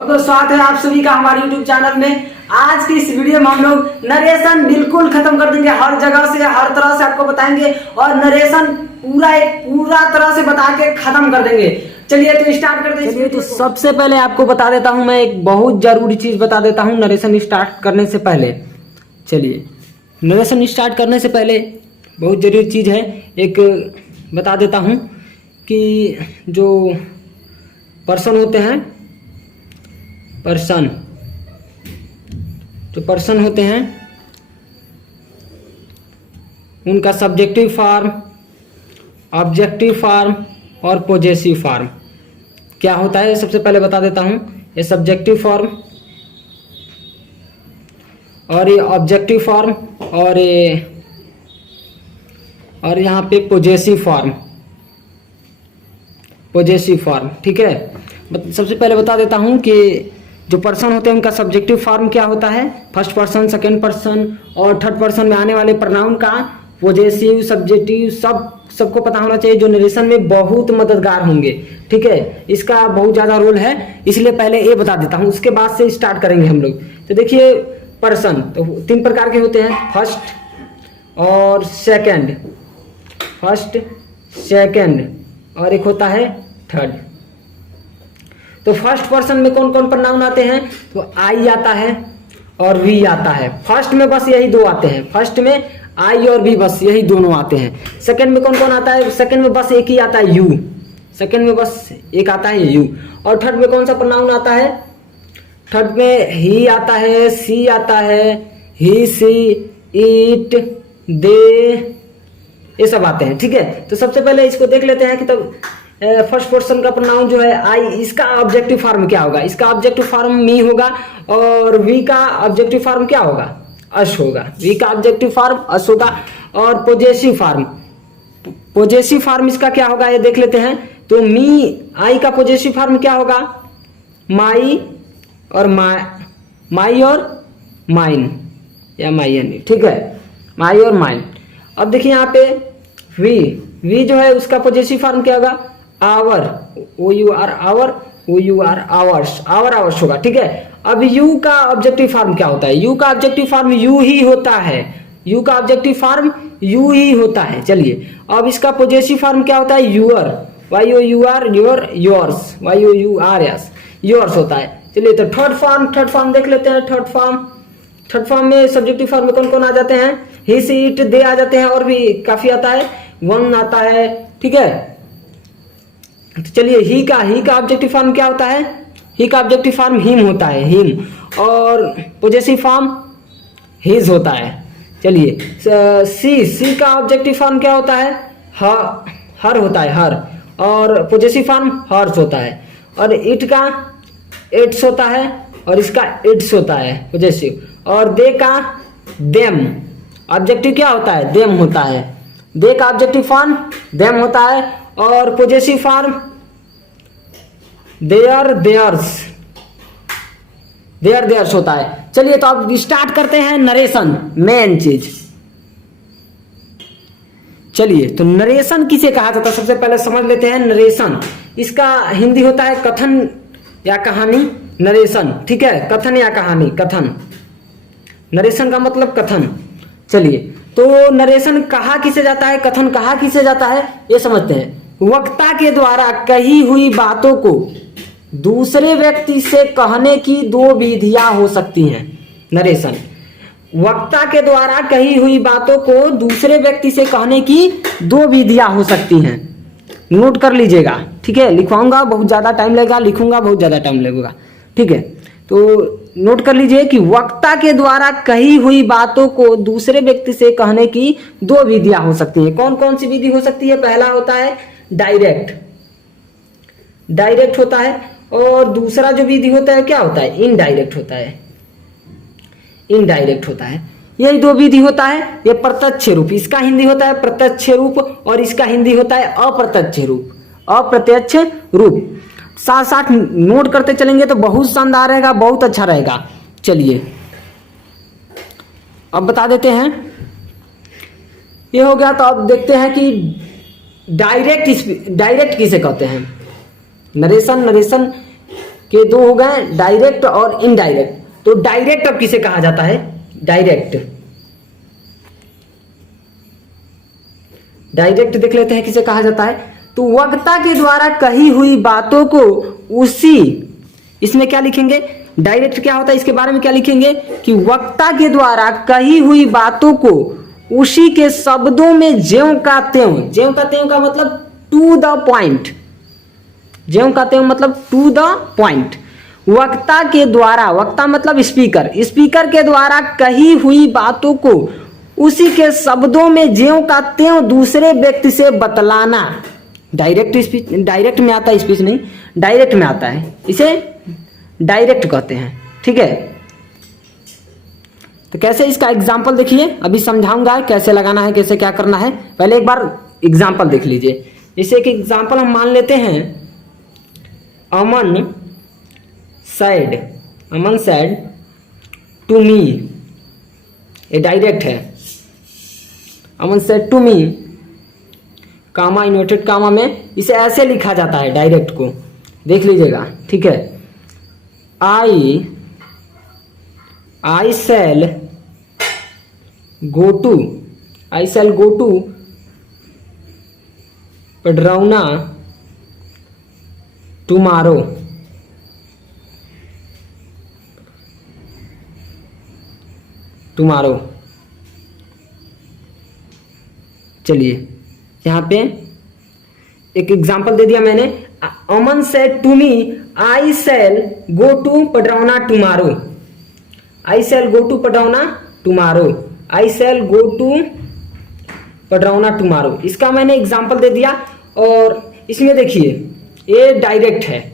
तो स्वागत है आप सभी का हमारे YouTube चैनल में। आज की इस वीडियो में हम लोग नरेशन बिल्कुल खत्म कर देंगे, हर जगह से हर तरह से आपको बताएंगे और नरेशन पूरा तरह से बता के खत्म कर देंगे। चलिए तो स्टार्ट करते हैं। चलिए तो सबसे पहले आपको बता देता हूं, मैं एक बहुत जरूरी चीज बता देता हूं नरेशन स्टार्ट करने से पहले। चलिए नरेशन स्टार्ट करने से पहले बहुत जरूरी चीज है, एक बता देता हूं कि जो पर्सन होते हैं, जो पर्सन होते हैं उनका सब्जेक्टिव फॉर्म, ऑब्जेक्टिव फॉर्म और पॉजेसिव फॉर्म क्या होता है सबसे पहले बता देता हूं। ये सब्जेक्टिव फॉर्म और ये ऑब्जेक्टिव फॉर्म और यहाँ पे पॉजेसिव फॉर्म, ठीक है। सबसे पहले बता देता हूं कि जो पर्सन होते हैं उनका सब्जेक्टिव फॉर्म क्या होता है, फर्स्ट पर्सन, सेकंड पर्सन और थर्ड पर्सन में आने वाले प्रोनाउन का पॉजेसिव, सब्जेक्टिव सबको पता होना चाहिए, जो नरेशन में बहुत मददगार होंगे, ठीक है। इसका बहुत ज़्यादा रोल है, इसलिए पहले ये बता देता हूँ, उसके बाद से स्टार्ट करेंगे हम लोग। तो देखिए पर्सन तो 3 प्रकार के होते हैं, फर्स्ट और सेकंड और एक होता है थर्ड। तो फर्स्ट पर्सन में कौन कौन प्रोनाउन आते हैं, तो आई आता है और वी आता है। फर्स्ट में बस यही 2 आते हैं, फर्स्ट में आई और वी, बस यही दोनों आते हैं। सेकंड में कौन कौन आता है, सेकंड में बस एक ही आता है, यू। सेकंड में बस एक आता है, यू। और थर्ड में कौन सा प्रोनाउन आता है, थर्ड में ही आता है, सी आता है, ही, सी, इट, दे, ये सब आते हैं, ठीक है। तो सबसे पहले इसको देख लेते हैं कि तब फर्स्ट पर्सन का प्रोनाउन जो है आई, इसका ऑब्जेक्टिव फॉर्म क्या होगा। इसका ऑब्जेक्टिव फॉर्म मी होगा और वी का ऑब्जेक्टिव फॉर्म क्या होगा, अस होगा। वी का ऑब्जेक्टिव फॉर्म अस होगा। और पॉजेसिव फॉर्म इसका क्या होगा ये देख लेते हैं। तो मी, आई का पॉजेसिव फॉर्म क्या होगा, माई और माइन या माइन, ठीक है, माई और माइन। अब देखिए यहाँ पे वी जो है उसका पॉजेसिव फॉर्म क्या होगा, our, O U R our, O U R ours, ours होगा, ठीक है। अब यू का ऑब्जेक्टिव फॉर्म क्या होता है, यू का ऑब्जेक्टिव फॉर्म यू ही होता है, यू का ऑब्जेक्टिव फॉर्म यू ही होता है। चलिए अब इसका पॉजेसिव फॉर्म क्या होता है, your, Y O U R, your, yours, Y O U R S, yours होता है। चलिए तो थर्ड फॉर्म देख लेते हैं। थर्ड फॉर्म में सब्जेक्टिव फॉर्म में कौन कौन आ जाते हैं, ही, सी, इट, दे आ जाते हैं और भी काफी आता है, वन आता है, ठीक है। तो चलिए ही का ऑब्जेक्टिव फॉर्म क्या होता है, ही का ऑब्जेक्टिव फॉर्म हिम होता है, हिम। और पॉजेसिव फॉर्म हिज होता है। चलिए सी का ऑब्जेक्टिव फॉर्म क्या होता है, हर होता है, हर। और पॉजेसिव फॉर्म हर्स होता है। और इट का इट्स होता है और इसका इट्स होता है पॉजेसिव। और दे का देम, ऑब्जेक्टिव क्या होता है, देम होता है। दे का ऑब्जेक्टिव फॉर्म देम होता है और पॉजेसिव फॉर्म देयर, देयर्स होता है। चलिए तो अब स्टार्ट करते हैं नरेशन, मेन चीज। चलिए तो नरेशन किसे कहा जाता है सबसे पहले समझ लेते हैं। नरेशन इसका हिंदी होता है कथन या कहानी, नरेशन, ठीक है, कथन या कहानी, कथन। नरेशन का मतलब कथन। चलिए तो नरेशन कहा किसे जाता है, कथन कहा किसे जाता है, ये समझते हैं। वक्ता के द्वारा कही हुई बातों को दूसरे व्यक्ति से कहने की 2 विधियां हो सकती हैं। नरेशन, वक्ता के द्वारा कही हुई बातों को दूसरे व्यक्ति से कहने की 2 विधियां हो सकती हैं। नोट कर लीजिएगा, ठीक है। लिखवाऊंगा बहुत ज्यादा टाइम लगेगा, लिखूंगा बहुत ज्यादा टाइम लगेगा, ठीक है। तो नोट कर लीजिए कि वक्ता के द्वारा कही हुई बातों को दूसरे व्यक्ति से कहने की 2 विधियां हो सकती हैं। कौन कौन सी विधि हो सकती है, पहला होता है डायरेक्ट होता है। और दूसरा जो विधि होता है क्या होता है, इनडायरेक्ट होता है। यही 2 विधि होता है। ये प्रत्यक्ष रूप, इसका हिंदी होता है प्रत्यक्ष रूप और इसका हिंदी होता है अप्रत्यक्ष रूप। साथ साथ नोट करते चलेंगे तो बहुत शानदार रहेगा, बहुत अच्छा रहेगा। चलिए अब बता देते हैं, ये हो गया। तो अब देखते हैं कि डायरेक्ट किसे कहते हैं। नरेशन के दो हो गए डायरेक्ट और इनडायरेक्ट। तो डायरेक्ट अब किसे कहा जाता है? डायरेक्ट। डायरेक्ट देख लेते हैं किसे कहा जाता है। तो वक्ता के द्वारा कही हुई बातों को उसी, इसमें क्या लिखेंगे? डायरेक्ट क्या होता है इसके बारे में क्या लिखेंगे कि वक्ता के द्वारा कही हुई बातों को उसी के शब्दों में ज्यों का त्यों, ज्यों का त्यों का मतलब टू द पॉइंट, ज्यों का त्यों मतलब टू द पॉइंट, वक्ता के द्वारा, वक्ता मतलब स्पीकर, स्पीकर के द्वारा कही हुई बातों को उसी के शब्दों में ज्यों का त्यों दूसरे व्यक्ति से बतलाना। डायरेक्ट स्पीच, डायरेक्ट में आता है स्पीच नहीं, डायरेक्ट में आता है, इसे डायरेक्ट कहते हैं। ठीक है, तो कैसे इसका एग्जाम्पल देखिए, अभी समझाऊंगा कैसे लगाना है, कैसे क्या करना है। पहले एक बार एग्जाम्पल देख लीजिए। जैसे एक एग्जाम्पल हम मान लेते हैं, अमन सैड टू मी, ये डायरेक्ट है। Aman said to me, comma inverted comma में इसे ऐसे लिखा जाता है डायरेक्ट को, देख लीजिएगा। ठीक है, I shall go to Padrauna tomorrow. चलिए यहाँ पे एक एग्जाम्पल दे दिया मैंने। Aman said to me I shall go to Padrauna tomorrow. I shall go to Padrauna tomorrow, I shall go to Padrauna tomorrow, इसका मैंने एग्जाम्पल दे दिया। और इसमें देखिए ये डायरेक्ट है,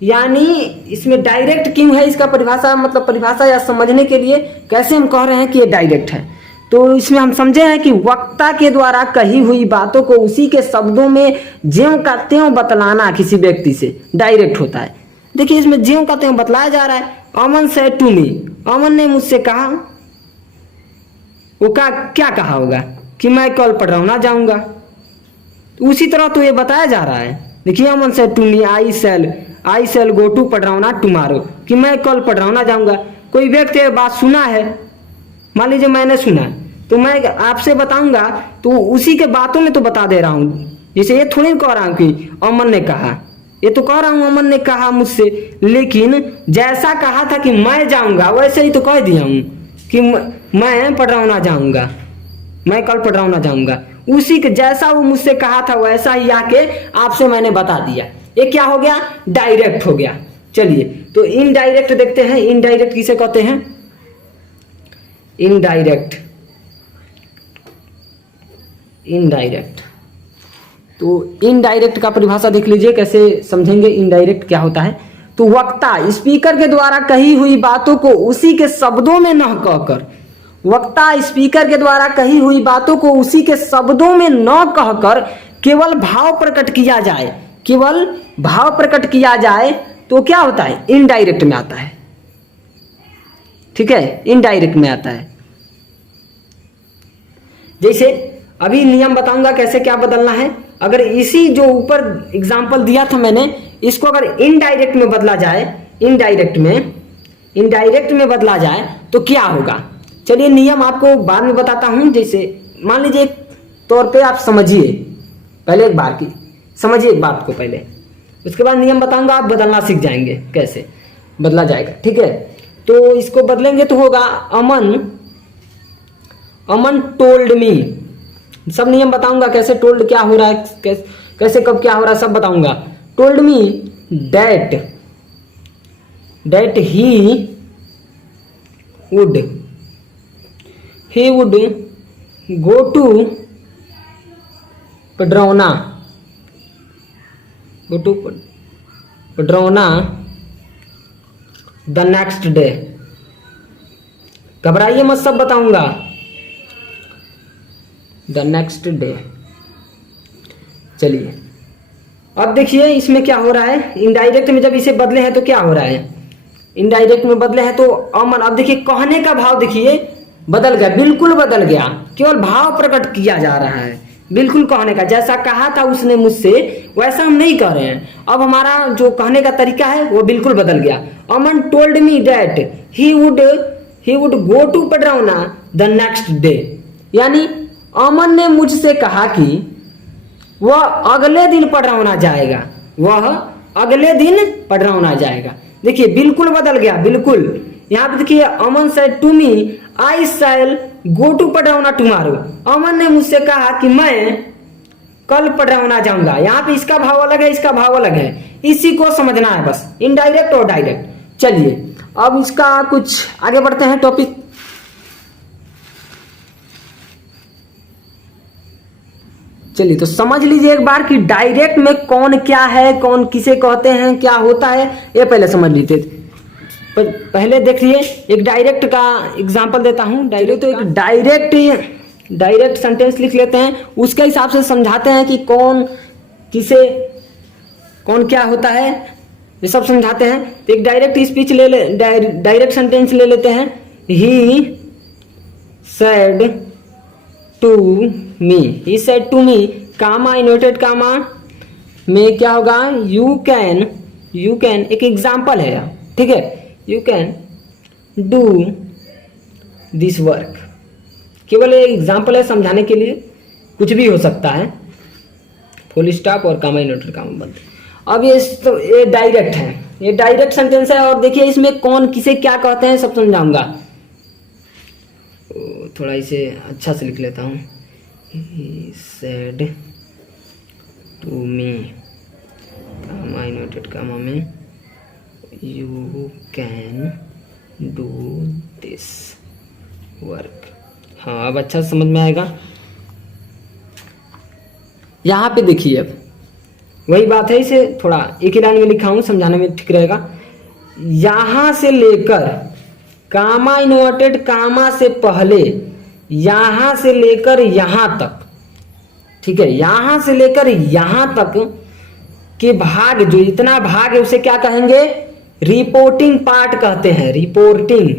यानी इसमें डायरेक्ट क्यों है, इसका परिभाषा मतलब परिभाषा या समझने के लिए कैसे हम कह रहे हैं कि ये डायरेक्ट है। तो इसमें हम समझे हैं कि वक्ता के द्वारा कही हुई बातों को उसी के शब्दों में ज्यों का त्यों बतलाना किसी व्यक्ति से डायरेक्ट होता है। देखिए इसमें ज्यों का त्यों बतलाया जा रहा है। अमन सेड टू मी, अमन ने मुझसे कहा, वो क्या कहा होगा कि मैं कल पडरौना जाऊंगा। तो उसी तरह तो ये बताया जा रहा है। देखिए Aman said to me I shall go to Padrauna tomorrow, कि मैं कल पडरौना जाऊंगा। कोई व्यक्ति बात सुना है, मान लीजिए मैंने सुना, तो मैं आपसे बताऊंगा तो उसी के बातों में तो बता दे रहा हूँ। जैसे ये थोड़ी कह रहा हूँ कि अमन ने कहा, ये तो कह रहा हूँ अमन ने कहा मुझसे, लेकिन जैसा कहा था कि मैं जाऊंगा वैसे ही तो कह दिया हूँ कि मैं पडरौना जाऊंगा, मैं कल पडरौना जाऊंगा। उसी के जैसा वो मुझसे कहा था वैसा ही आके आपसे मैंने बता दिया। ये क्या हो गया? डायरेक्ट हो गया। चलिए तो इनडायरेक्ट देखते हैं। इनडायरेक्ट किसे कहते हैं? इनडायरेक्ट तो इनडायरेक्ट का परिभाषा देख लीजिए, कैसे समझेंगे इनडायरेक्ट क्या होता है। तो वक्ता स्पीकर के द्वारा कही हुई बातों को उसी के शब्दों में न कहकर, वक्ता स्पीकर के द्वारा कही हुई बातों को उसी के शब्दों में न कहकर केवल भाव प्रकट किया जाए, केवल भाव प्रकट किया जाए तो क्या होता है? इनडायरेक्ट में आता है। ठीक है, इनडायरेक्ट में आता है। जैसे अभी नियम बताऊंगा कैसे क्या बदलना है। अगर इसी जो ऊपर एग्जाम्पल दिया था मैंने, इसको अगर इनडायरेक्ट में बदला जाए, इनडायरेक्ट में बदला जाए तो क्या होगा? चलिए नियम आपको बाद में बताता हूं। जैसे मान लीजिए एक तौर पे आप समझिए, पहले एक बार की समझिए एक बात को पहले, उसके बाद नियम बताऊंगा, आप बदलना सीख जाएंगे कैसे बदला जाएगा। ठीक है, तो इसको बदलेंगे तो होगा अमन टोल्ड मी। सब नियम बताऊंगा, कैसे टोल्ड क्या हो रहा है, कैसे कब क्या हो रहा है सब बताऊंगा। Told me that he would go to Padrauna the next day. घबराइए मत, सब बताऊंगा। The next day. चलिए अब देखिए इसमें क्या हो रहा है। इनडायरेक्ट में जब इसे बदले हैं तो क्या हो रहा है? इनडायरेक्ट में बदले हैं तो अमन, अब देखिए कहने का भाव देखिए बदल गया, बिल्कुल बदल गया, केवल भाव प्रकट किया जा रहा है, बिल्कुल कहने का, जैसा कहा था उसने मुझसे वैसा हम नहीं कह रहे हैं। अब हमारा जो कहने का तरीका है वो बिल्कुल बदल गया। Aman told me that he would go to Padrauna the next day. यानी अमन ने मुझसे कहा कि वह अगले दिन पडरौना जाएगा, वह अगले दिन पडरौना जाएगा। देखिए बिल्कुल बदल गया, बिल्कुल। यहाँ पे देखिए Aman said to me I shall go to Padrauna tomorrow. Aman ने मुझसे कहा कि मैं कल पडरौना जाऊंगा। यहाँ पे इसका भाव अलग है, इसका भाव अलग है, इसी को समझना है बस, इनडायरेक्ट और डायरेक्ट। चलिए अब इसका कुछ आगे बढ़ते हैं टॉपिक। चलिए तो समझ लीजिए एक बार कि डायरेक्ट में कौन क्या है, कौन किसे कहते हैं, क्या होता है, ये पहले समझ लीजिए। पहले देखिए एक डायरेक्ट का एग्जांपल देता हूं। डायरेक्ट तो एक डायरेक्ट सेंटेंस लिख लेते हैं, उसके हिसाब से समझाते हैं कि कौन किसे कौन क्या होता है, ये सब समझाते हैं। तो एक डायरेक्ट स्पीच डायरेक्ट सेंटेंस ले लेते हैं। He said to me, he said to me, comma inverted comma में क्या होगा, यू कैन एक एग्जांपल है, ठीक है, you can do this work. केवल एक एग्जाम्पल है समझाने के लिए, कुछ भी हो सकता है, फुल स्टॉप और कामा इन्वर्टेड कामा बंद। अब ये डायरेक्ट है, ये डायरेक्ट सेंटेंस है। और देखिए इसमें कौन किसे क्या कहते हैं सब समझाऊंगा। थोड़ा इसे अच्छा से लिख लेता हूँ। He said to me, comma inverted comma में, you can do this work। हाँ अब अच्छा समझ में आएगा। यहाँ पे देखिए अब वही बात है, इसे थोड़ा एक ही लाइन में लिखा हूँ, समझाने में ठीक रहेगा। यहाँ से लेकर कामा इन्वर्टेड कामा से पहले, यहाँ से लेकर यहाँ तक, ठीक है, यहाँ से लेकर यहाँ तक के भाग, जो इतना भाग है उसे क्या कहेंगे, रिपोर्टिंग पार्ट कहते हैं। रिपोर्टिंग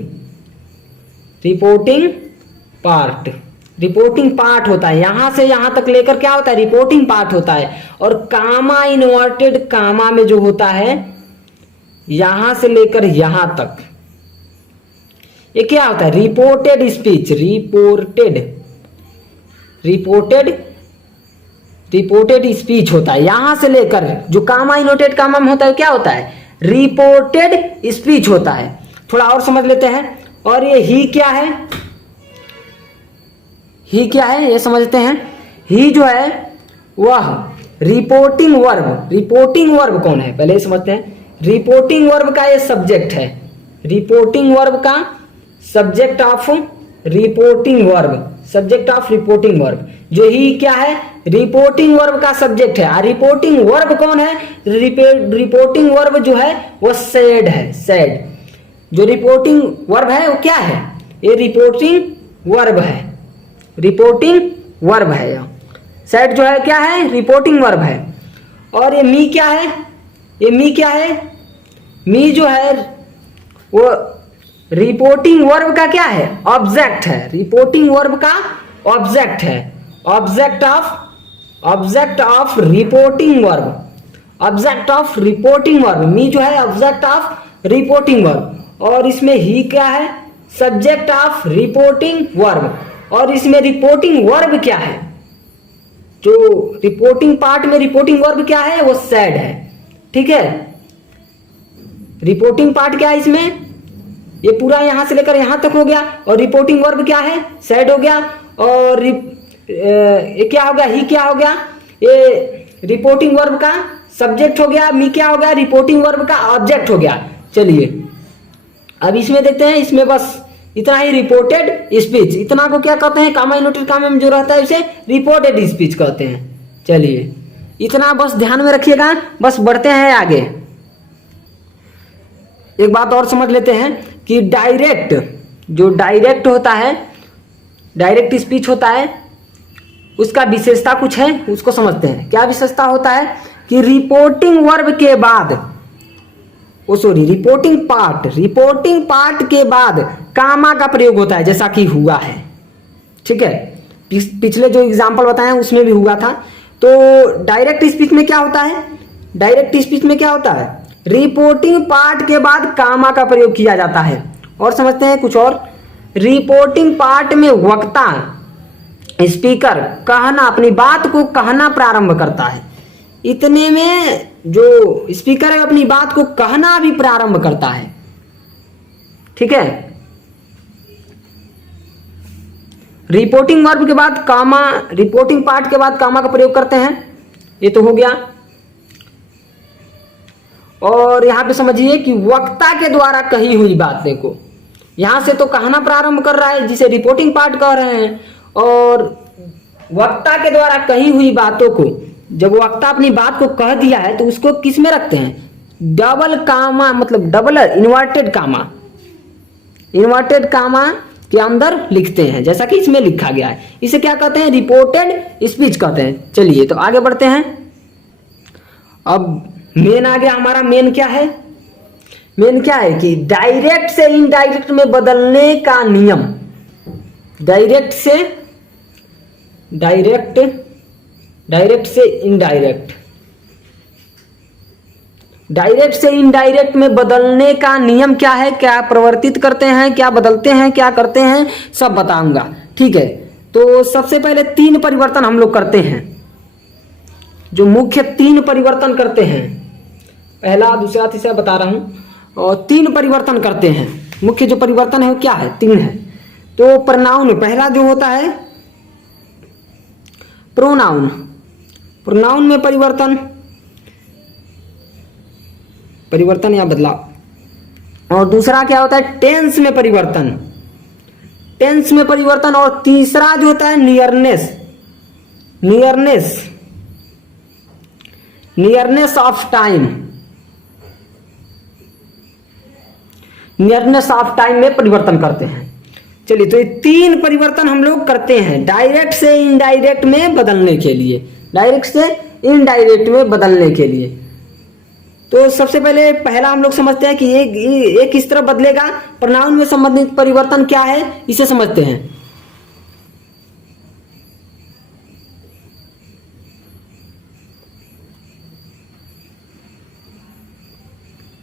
पार्ट होता है। यहां से यहां तक लेकर क्या होता है, रिपोर्टिंग पार्ट होता है। और कामा इन्वर्टेड कामा में जो होता है यहां से लेकर यहां तक, ये क्या होता है, रिपोर्टेड स्पीच। रिपोर्टेड स्पीच होता है। यहां से लेकर जो कामा इन्वर्टेड कामा में होता है क्या होता है, रिपोर्टेड स्पीच होता है। थोड़ा और समझ लेते हैं। और ये ही क्या है, ही क्या है ये समझते हैं। ही जो है वह रिपोर्टिंग वर्ब कौन है पहले समझते हैं। रिपोर्टिंग वर्ब का ये सब्जेक्ट है, रिपोर्टिंग वर्ब का सब्जेक्ट ऑफ रिपोर्टिंग वर्ब। जो ही क्या है, रिपोर्टिंग वर्ब का सब्जेक्ट है। रिपोर्टिंग वर्ब कौन है, रिपोर्टिंग वर्ब जो है वो सेड है। जो रिपोर्टिंग वर्ब है वो क्या है, ये रिपोर्टिंग वर्ब है। सेड जो है क्या है, रिपोर्टिंग वर्ब है। और ये मी क्या है, मी जो है वो रिपोर्टिंग वर्ब का क्या है, ऑब्जेक्ट है। रिपोर्टिंग वर्ब का ऑब्जेक्ट है, ऑब्जेक्ट ऑफ रिपोर्टिंग वर्ब। मी जो है ऑब्जेक्ट ऑफ रिपोर्टिंग वर्ब। और इसमें ही क्या है, सब्जेक्ट ऑफ रिपोर्टिंग वर्ब। और इसमें रिपोर्टिंग वर्ब क्या है, जो रिपोर्टिंग पार्ट में रिपोर्टिंग वर्ब क्या है, वो सेड है। ठीक है, रिपोर्टिंग पार्ट क्या है इसमें, ये पूरा यहां से लेकर यहां तक हो गया। और रिपोर्टिंग वर्ब क्या है, सेड हो गया। और ये क्या हो गया, ही क्या हो गया, ये रिपोर्टिंग वर्ब का सब्जेक्ट हो गया। मी क्या हो गया, रिपोर्टिंग वर्ब का ऑब्जेक्ट हो गया। चलिए अब इसमें देखते हैं, इसमें बस इतना ही, रिपोर्टेड स्पीच। इतना को क्या कहते हैं, कामा इन्वर्टेड कामा में जो रहता है उसे रिपोर्टेड स्पीच कहते हैं। चलिए इतना बस ध्यान में रखिएगा। बस बढ़ते हैं आगे। एक बात और समझ लेते हैं कि डायरेक्ट होता है, डायरेक्ट स्पीच होता है, उसका विशेषता कुछ है, उसको समझते हैं। क्या विशेषता होता है कि रिपोर्टिंग वर्ब के बाद, रिपोर्टिंग पार्ट के बाद कामा का प्रयोग होता है, जैसा कि हुआ है। ठीक है, पिछले जो एग्जाम्पल बताए हैं उसमें भी हुआ था। तो डायरेक्ट स्पीच में क्या होता है, डायरेक्ट स्पीच में क्या होता है, रिपोर्टिंग पार्ट के बाद कामा का प्रयोग किया जाता है। और समझते हैं कुछ और, रिपोर्टिंग पार्ट में वक्ता स्पीकर कहना, अपनी बात को कहना प्रारंभ करता है। इतने में जो स्पीकर है अपनी बात को कहना भी प्रारंभ करता है। ठीक है, रिपोर्टिंग वर्ब के बाद कामा, रिपोर्टिंग पार्ट के बाद कामा का प्रयोग करते हैं, ये तो हो गया। और यहां पे समझिए कि वक्ता के द्वारा कही हुई बातें को, यहां से तो कहना प्रारंभ कर रहा है जिसे रिपोर्टिंग पार्ट कह रहे हैं, और वक्ता के द्वारा कही हुई बातों को, जब वक्ता अपनी बात को कह दिया है तो उसको किस में रखते हैं, डबल कामा, मतलब double inverted comma, inverted comma के अंदर लिखते हैं, जैसा कि इसमें लिखा गया है। इसे क्या कहते हैं, रिपोर्टेड स्पीच कहते हैं। चलिए तो आगे बढ़ते हैं। अब मेन आ गया हमारा, मेन क्या है, मेन क्या है कि डायरेक्ट से इनडायरेक्ट में बदलने का नियम, डायरेक्ट से डायरेक्ट, डायरेक्ट से इनडायरेक्ट, डायरेक्ट से इनडायरेक्ट में बदलने का नियम क्या है, क्या परिवर्तित करते हैं, क्या बदलते हैं, क्या करते हैं, सब बताऊंगा। ठीक है, तो सबसे पहले 3 परिवर्तन हम लोग करते हैं, जो मुख्य 3 परिवर्तन करते हैं, पहला दूसरा तीसरा बता रहा हूं, और 3 परिवर्तन करते हैं। मुख्य जो परिवर्तन है वो क्या है, 3 है। तो प्रोनाउन, पहला जो होता है प्रोनाउन, प्रोनाउन में परिवर्तन, परिवर्तन या बदलाव। और दूसरा क्या होता है, टेंस में परिवर्तन, टेंस में परिवर्तन। और तीसरा जो होता है nearness, nearness, nearness of time, nearness of time में परिवर्तन करते हैं। चलिए, तो ये 3 परिवर्तन हम लोग करते हैं डायरेक्ट से इनडायरेक्ट में बदलने के लिए, डायरेक्ट से इनडायरेक्ट में बदलने के लिए। तो सबसे पहले पहला हम लोग समझते हैं कि ये किस तरह बदलेगा, प्रोनाउन में संबंधित परिवर्तन क्या है, इसे समझते हैं।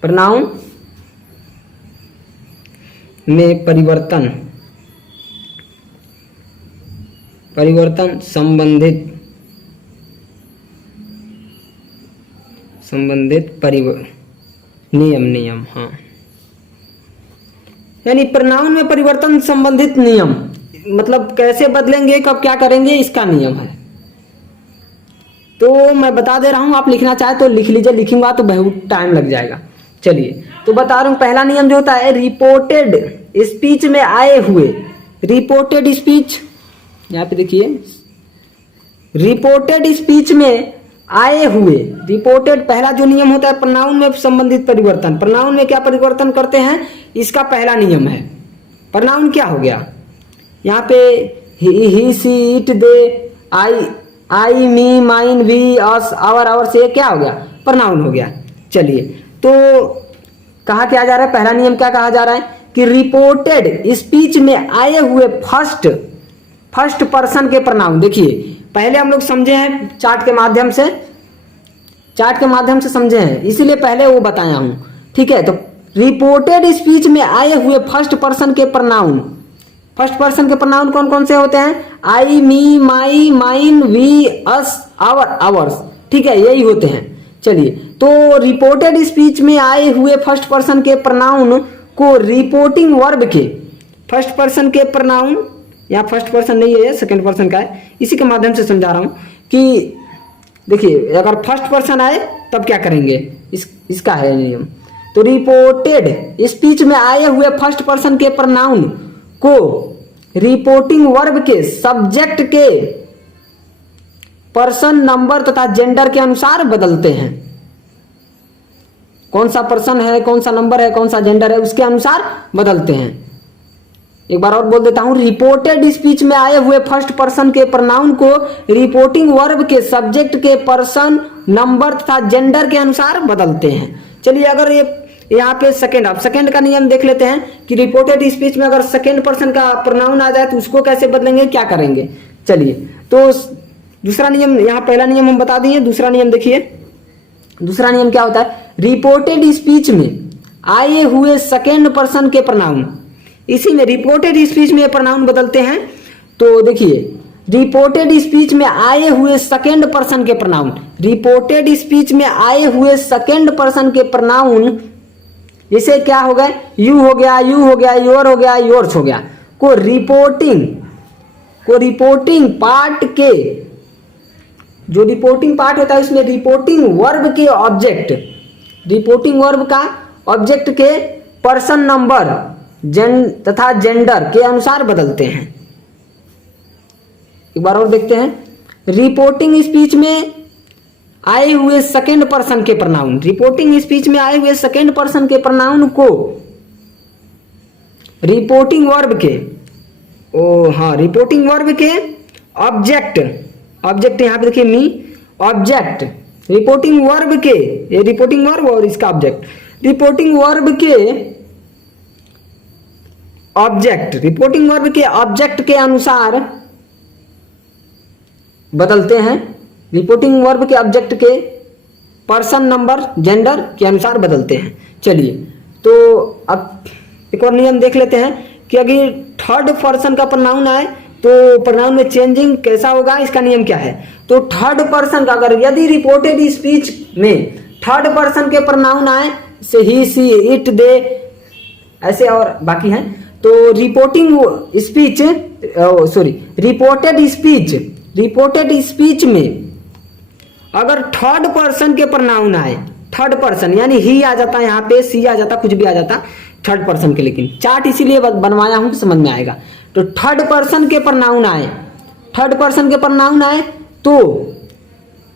प्रोनाउन में परिवर्तन, परिवर्तन संबंधित नियम, नियम, हाँ, यानी प्रोनाउन में परिवर्तन संबंधित नियम, मतलब कैसे बदलेंगे, कब क्या करेंगे, इसका नियम है। तो मैं बता दे रहा हूं, आप लिखना चाहे तो लिख लीजिए, लिखूंगा तो बहुत टाइम लग जाएगा। चलिए, तो बता रहा हूं, पहला नियम जो होता है रिपोर्टेड स्पीच में आए हुए, रिपोर्टेड स्पीच, यहाँ पे देखिए, रिपोर्टेड स्पीच में आए हुए, रिपोर्टेड पहला जो नियम होता है प्रोनाउन में संबंधित परिवर्तन, प्रोनाउन में क्या परिवर्तन करते हैं, इसका पहला नियम है। प्रोनाउन क्या हो गया, यहाँ पे he she it they I me mine we us our our से क्या हो गया, प्रोनाउन हो गया। चलिए, तो कहा क्या जा रहा है, पहला नियम क्या कहा जा रहा है कि रिपोर्टेड स्पीच में आए हुए फर्स्ट पर्सन के प्रोनाउन। देखिए, पहले हम लोग समझे हैं चार्ट के माध्यम से, चार्ट के माध्यम से समझे हैं, इसीलिए पहले वो बताया हूं। ठीक है, तो रिपोर्टेड स्पीच में आए हुए फर्स्ट पर्सन के प्रोनाउन, फर्स्ट पर्सन के प्रोनाउन कौन कौन से होते हैं, I me my mine we us our ours. ठीक है, यही होते हैं। चलिए, तो रिपोर्टेड स्पीच में आए हुए फर्स्ट पर्सन के प्रोनाउन को रिपोर्टिंग वर्ब के, फर्स्ट पर्सन के प्रोनाउन, यहाँ फर्स्ट पर्सन नहीं है, सेकंड पर्सन का है, इसी के माध्यम से समझा रहा हूं कि देखिए, अगर फर्स्ट पर्सन आए तब क्या करेंगे, इसका है नियम। तो रिपोर्टेड स्पीच में आए हुए फर्स्ट पर्सन के प्रोनाउन को रिपोर्टिंग वर्ब के सब्जेक्ट के पर्सन, नंबर तथा जेंडर के अनुसार बदलते हैं। कौन सा पर्सन है, कौन सा नंबर है, कौन सा जेंडर है, उसके अनुसार बदलते हैं। एक बार और बोल देता हूं, रिपोर्टेड स्पीच में आए हुए फर्स्ट पर्सन के प्रोनाउन को रिपोर्टिंग वर्ब के सब्जेक्ट के पर्सन, नंबर तथा जेंडर के अनुसार बदलते हैं। चलिए, अगर ये यहाँ पे सेकंड, आप सेकंड का नियम देख लेते हैं कि रिपोर्टेड स्पीच में अगर सेकंड पर्सन का प्रोनाउन आ जाए तो उसको कैसे बदलेंगे, क्या करेंगे। चलिए, तो दूसरा नियम, यहाँ पहला नियम हम बता दिए, दूसरा नियम देखिए। दूसरा नियम क्या होता है, रिपोर्टेड स्पीच में आए हुए सेकेंड पर्सन के प्रनाउन, इसी में रिपोर्टेड स्पीच में प्रनाउन बदलते हैं। तो देखिए, रिपोर्टेड स्पीच में आए हुए सेकेंड पर्सन के प्रनाउन, रिपोर्टेड स्पीच में आए हुए सेकेंड पर्सन के प्रनाउन, जैसे क्या हो गए, यू हो गया, यू हो गया, योर हो गया, योर्स हो गया, को रिपोर्टिंग पार्ट के, जो रिपोर्टिंग पार्ट होता है उसमें रिपोर्टिंग वर्ब के ऑब्जेक्ट, रिपोर्टिंग वर्ब का ऑब्जेक्ट के पर्सन नंबर तथा जेंडर के अनुसार बदलते हैं। एक बार और देखते हैं, रिपोर्टिंग स्पीच में आए हुए सेकेंड पर्सन के प्रनाउन, रिपोर्टिंग स्पीच में आए हुए सेकेंड पर्सन के प्रनाउन को रिपोर्टिंग वर्ब के, रिपोर्टिंग वर्ब के ऑब्जेक्ट, यहां पे देखिए मी, ऑब्जेक्ट रिपोर्टिंग वर्ब के, ये रिपोर्टिंग वर्ब और इसका ऑब्जेक्ट, रिपोर्टिंग वर्ब के ऑब्जेक्ट, रिपोर्टिंग वर्ब के ऑब्जेक्ट के अनुसार बदलते हैं, रिपोर्टिंग वर्ब के ऑब्जेक्ट के पर्सन नंबर जेंडर के अनुसार बदलते हैं। चलिए, तो अब एक और नियम देख लेते हैं कि अगर थर्ड पर्सन का प्रनाउन आए तो प्रनाउन में चेंजिंग कैसा होगा, इसका नियम क्या है। तो थर्ड पर्सन का, अगर यदि रिपोर्टेड स्पीच में थर्ड पर्सन के प्रनाउन आए, से ही, सी, इट, दे, ऐसे और बाकी हैं, तो रिपोर्टेड स्पीच में अगर थर्ड पर्सन के प्रनाउन आए, थर्ड पर्सन यानी ही आ जाता, यहाँ पे सी आ जाता, कुछ भी आ जाता थर्ड पर्सन के, लेकिन चार्ट इसीलिए बनवाया हूं समझ में आएगा। तो थर्ड पर्सन के प्रनाउन आए, थर्ड पर्सन के प्रनाउन आए तो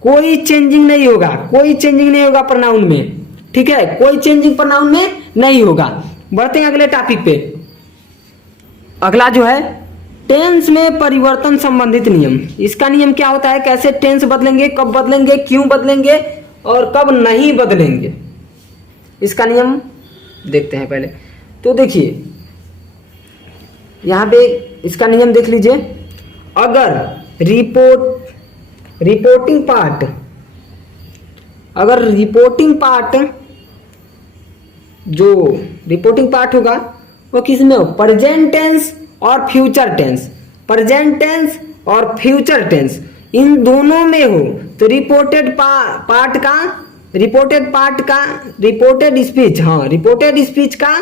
कोई चेंजिंग नहीं होगा, कोई चेंजिंग नहीं होगा प्रनाउन में, ठीक है, कोई चेंजिंग प्रनाउन में नहीं होगा। बढ़ते हैं अगले टॉपिक पे। अगला जो है टेंस में परिवर्तन संबंधित नियम, इसका नियम क्या होता है, कैसे टेंस बदलेंगे, कब बदलेंगे, क्यों बदलेंगे और कब नहीं बदलेंगे, इसका नियम देखते हैं पहले। तो देखिए यहां पे इसका नियम देख लीजिए, अगर रिपोर्टिंग पार्ट जो रिपोर्टिंग पार्ट होगा वो किसमें हो, प्रेजेंट टेंस और फ्यूचर टेंस, प्रेजेंट टेंस और फ्यूचर टेंस इन दोनों में हो, तो रिपोर्टेड स्पीच का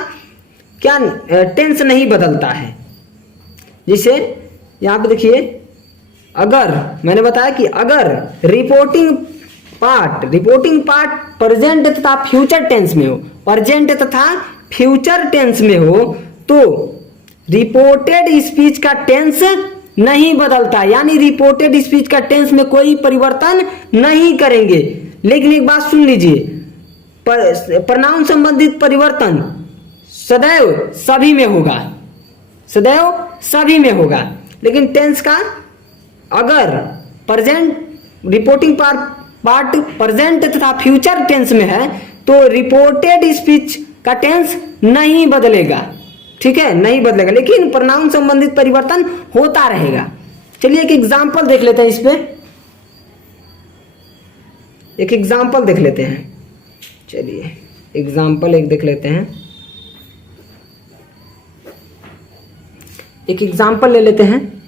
क्या टेंस नहीं बदलता है। जिसे यहां पे देखिए, अगर मैंने बताया कि अगर रिपोर्टिंग पार्ट प्रेजेंट तथा फ्यूचर टेंस में हो, प्रेजेंट तथा फ्यूचर टेंस में हो, तो रिपोर्टेड स्पीच का टेंस नहीं बदलता, यानी रिपोर्टेड स्पीच का टेंस में कोई परिवर्तन नहीं करेंगे। लेकिन एक बात सुन लीजिए, प्रनाउन संबंधित परिवर्तन सदैव सभी में होगा, सदैव सभी में होगा। लेकिन टेंस का अगर रिपोर्टिंग पार्ट प्रेजेंट तथा फ्यूचर टेंस में है तो रिपोर्टेड स्पीच का टेंस नहीं बदलेगा, ठीक है, नहीं बदलेगा, लेकिन प्रनाउन संबंधित परिवर्तन होता रहेगा। चलिए एक एग्जांपल देख लेते हैं, इस पे एक एग्जांपल देख लेते हैं। चलिए एग्जांपल एक देख लेते हैं, एक एग्जांपल ले लेते हैं।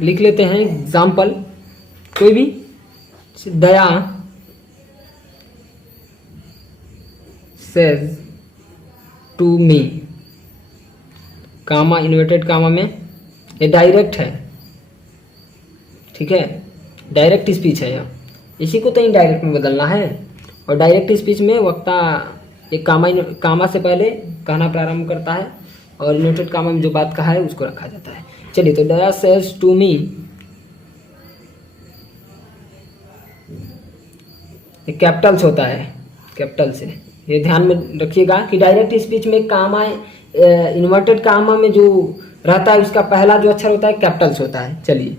लिख लेते हैं एग्जाम्पल कोई भी, Daya says to me, comma inverted comma में, ये डायरेक्ट है, ठीक है, डायरेक्ट स्पीच है, इसी को तो इनडायरेक्ट में बदलना है। और डायरेक्ट स्पीच में वक्ता एक कामा से पहले कहना प्रारंभ करता है और इन्वर्टेड कामा में जो बात कहा है उसको रखा जाता है। चलिए, तो दया सेज टू मी, कैपिटल्स होता है, कैपिटल से, ये ध्यान में रखिएगा कि डायरेक्ट स्पीच में कामा इन्वर्टेड कामा में जो रहता है उसका पहला जो अक्षर होता है कैपिटल्स होता है। चलिए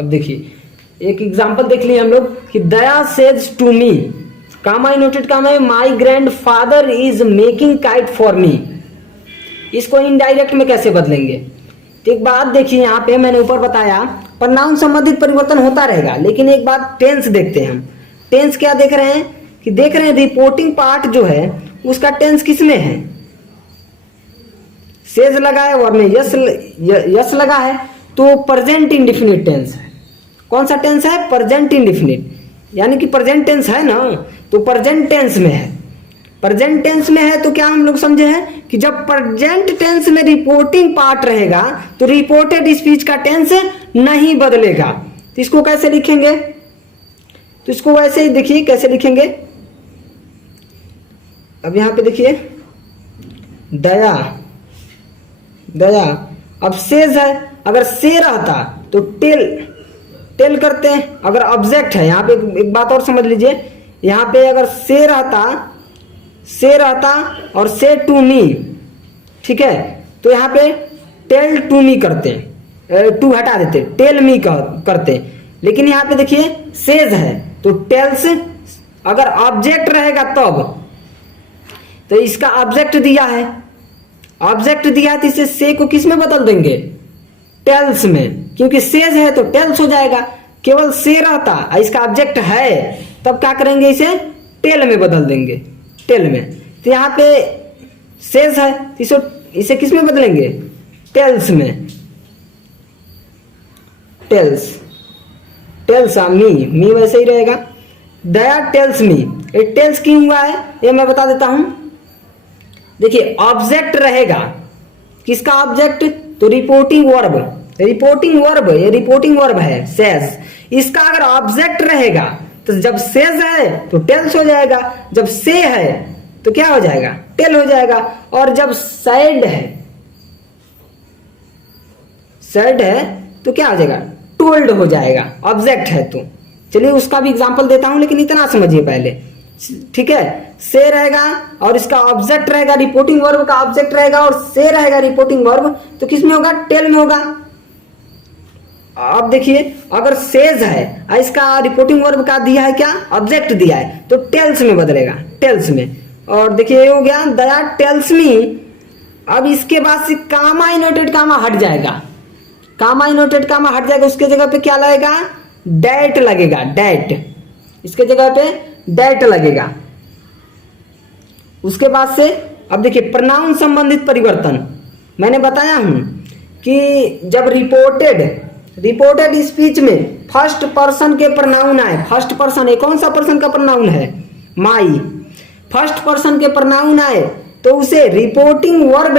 अब देखिए एक एग्जांपल देख लिए हम लोग कि दया सेज टू मी, कामा इनोटेड कामा है, my grand father is making kite for me. इसको इनडायरेक्ट में कैसे बदलेंगे? तो एक बात देखिए, यहाँ पे मैंने ऊपर बताया प्रोनाउन संबंधित परिवर्तन होता रहेगा, लेकिन एक बात टेंस देखते हैं हम। टेंस क्या देख रहे हैं कि देख रहे हैं रिपोर्टिंग पार्ट जो है उसका टेंस किस में है? सेज लगा है और में यस लगा है, तो प्रेजेंट इंडिफिनिट टेंस है। कौन सा टेंस है? प्रेजेंट इंडिफिनिट, यानी कि प्रेजेंट टेंस है ना, तो प्रेजेंट टेंस में है। प्रेजेंट टेंस में है तो क्या हम लोग समझे हैं कि जब प्रेजेंट टेंस में रिपोर्टिंग पार्ट रहेगा तो रिपोर्टेड स्पीच का टेंस नहीं बदलेगा। तो इसको कैसे लिखेंगे? तो इसको वैसे ही देखिए कैसे लिखेंगे। अब यहां पे देखिए दया, दया, अब सेज है, अगर से रहता तो टेल करते हैं। अगर ऑब्जेक्ट है, यहाँ पे एक बात और समझ लीजिए, यहाँ पे अगर से रहता और से टू मी, ठीक है, तो यहाँ पे टेल टू मी करते हैं, टू हटा देते, टेल मी करते। लेकिन यहाँ पे देखिए सेज है तो टेल्स, अगर ऑब्जेक्ट रहेगा तब, तो इसका ऑब्जेक्ट दिया है, ऑब्जेक्ट दिया है तो इसे से को किस में बदल देंगे? टेल्स में, क्योंकि सेज है तो टेल्स हो जाएगा। केवल से रहता, इसका ऑब्जेक्ट है, तब क्या करेंगे? इसे टेल में बदल देंगे, टेल में। तो यहाँ पे सेज है तो इसे किस में बदलेंगे? टेल्स में, टेल्स, टेल्स मी वैसे ही रहेगा। दया टेल्स मी, ये टेल्स क्यों हुआ है ये मैं बता देता हूं। देखिए ऑब्जेक्ट रहेगा, किसका ऑब्जेक्ट? तो रिपोर्टिंग वर्ब, रिपोर्टिंग वर्ब, ये रिपोर्टिंग वर्ब है सेज, इसका अगर ऑब्जेक्ट रहेगा तो जब सेज है तो टेल्स हो जाएगा, जब से है तो क्या हो जाएगा? टेल हो जाएगा। और जब सैड है तो क्या हो जाएगा? टोल्ड हो जाएगा, ऑब्जेक्ट है तो। चलिए उसका भी एग्जांपल देता हूं, लेकिन इतना समझिए पहले, ठीक है। से रहेगा और इसका ऑब्जेक्ट रहेगा, रिपोर्टिंग वर्ब का ऑब्जेक्ट रहेगा, और से रहेगा रिपोर्टिंग वर्ब, तो किस में होगा? टेल में होगा। अब देखिए अगर सेज है, इसका रिपोर्टिंग वर्ब का दिया है क्या? ऑब्जेक्ट दिया है, तो टेल्स में बदलेगा, टेल्स में। और देखिए ये हो गया दया टेल्स मी। अब इसके बाद से कामा इनवर्टेड कामा हट जाएगा, कामा इनवर्टेड कामा हट जाएगा, उसके जगह पे क्या लगेगा? डैट लगेगा, डैट, इसके जगह पे डैट लगेगा। उसके बाद से अब देखिए प्रोनाउन संबंधित परिवर्तन, मैंने बताया हूं कि जब रिपोर्टेड स्पीच में फर्स्ट पर्सन के प्रोनाउन आए, फर्स्ट पर्सन, ये कौन सा पर्सन का प्रोनाउन है? माई। फर्स्ट पर्सन के प्रोनाउन आए तो उसे रिपोर्टिंग वर्ब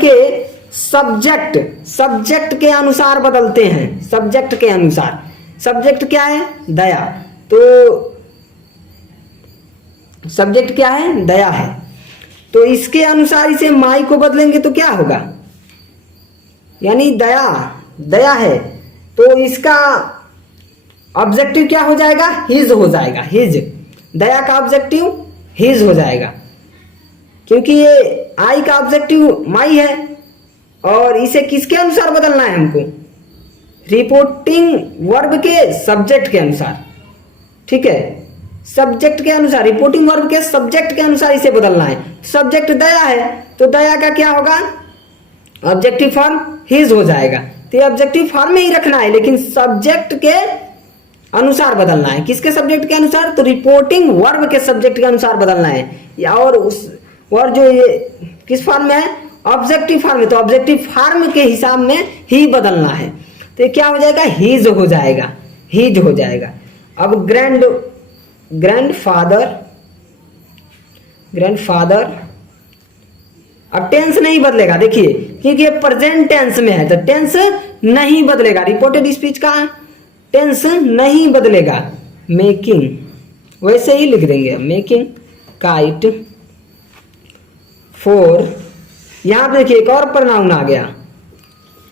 के सब्जेक्ट के अनुसार बदलते हैं, सब्जेक्ट के अनुसार। सब्जेक्ट क्या है? दया, तो सब्जेक्ट क्या है? दया है, तो इसके अनुसार इसे माई को बदलेंगे तो क्या होगा? यानी दया है तो इसका ऑब्जेक्टिव क्या हो जाएगा? हिज हो जाएगा, हिज। दया का ऑब्जेक्टिव हिज हो जाएगा, क्योंकि ये आई का ऑब्जेक्टिव माई है, और इसे किसके अनुसार बदलना है हमको? रिपोर्टिंग वर्ब के सब्जेक्ट के अनुसार, ठीक है, सब्जेक्ट के अनुसार, रिपोर्टिंग वर्ब के सब्जेक्ट के अनुसार इसे बदलना है। सब्जेक्ट दया है तो दया का क्या होगा? ऑब्जेक्टिव फॉर्म हिज हो जाएगा। तो ये ऑब्जेक्टिव फॉर्म में ही रखना है, लेकिन सब्जेक्ट के अनुसार बदलना है। किसके सब्जेक्ट के अनुसार? तो रिपोर्टिंग वर्ब के सब्जेक्ट के अनुसार बदलना है, या और जो ये किस फॉर्म में है? ऑब्जेक्टिव फॉर्म में, तो ऑब्जेक्टिव फॉर्म के हिसाब में ही बदलना है। तो ये क्या हो जाएगा? हिज हो जाएगा, हिज हो जाएगा। अब ग्रैंडफादर, अब टेंस नहीं बदलेगा, देखिए, क्योंकि ये प्रेजेंट टेंस में है तो टेंस नहीं बदलेगा, रिपोर्टेड स्पीच का टेंस नहीं बदलेगा। मेकिंग वैसे ही लिख देंगे, मेकिंग काइट फॉर। यहां पे देखिए एक और प्रोनाउन आ गया,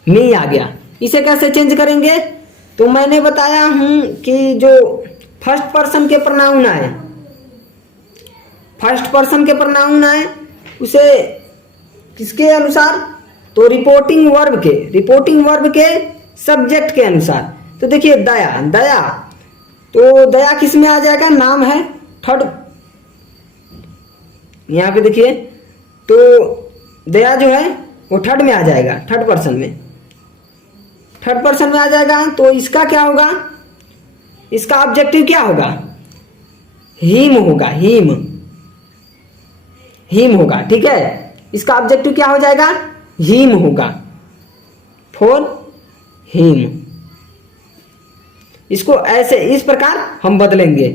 मी आ गया, इसे कैसे चेंज करेंगे? तो मैंने बताया हूं कि जो फर्स्ट पर्सन के प्रोनाउन आए, फर्स्ट पर्सन के प्रोनाउन आए उसे किसके अनुसार? तो रिपोर्टिंग वर्ब के सब्जेक्ट के अनुसार, तो देखिए दया, तो दया किस में आ जाएगा, नाम है, थर्ड, यहाँ पे देखिए तो दया जो है वो थर्ड में आ जाएगा, थर्ड पर्सन में आ जाएगा। तो इसका क्या होगा, इसका ऑब्जेक्टिव क्या होगा, हिम होगा, हिम होगा, ठीक है। इसका ऑब्जेक्टिव क्या हो जाएगा, हिम होगा, फॉर हिम। इसको ऐसे इस प्रकार हम बदलेंगे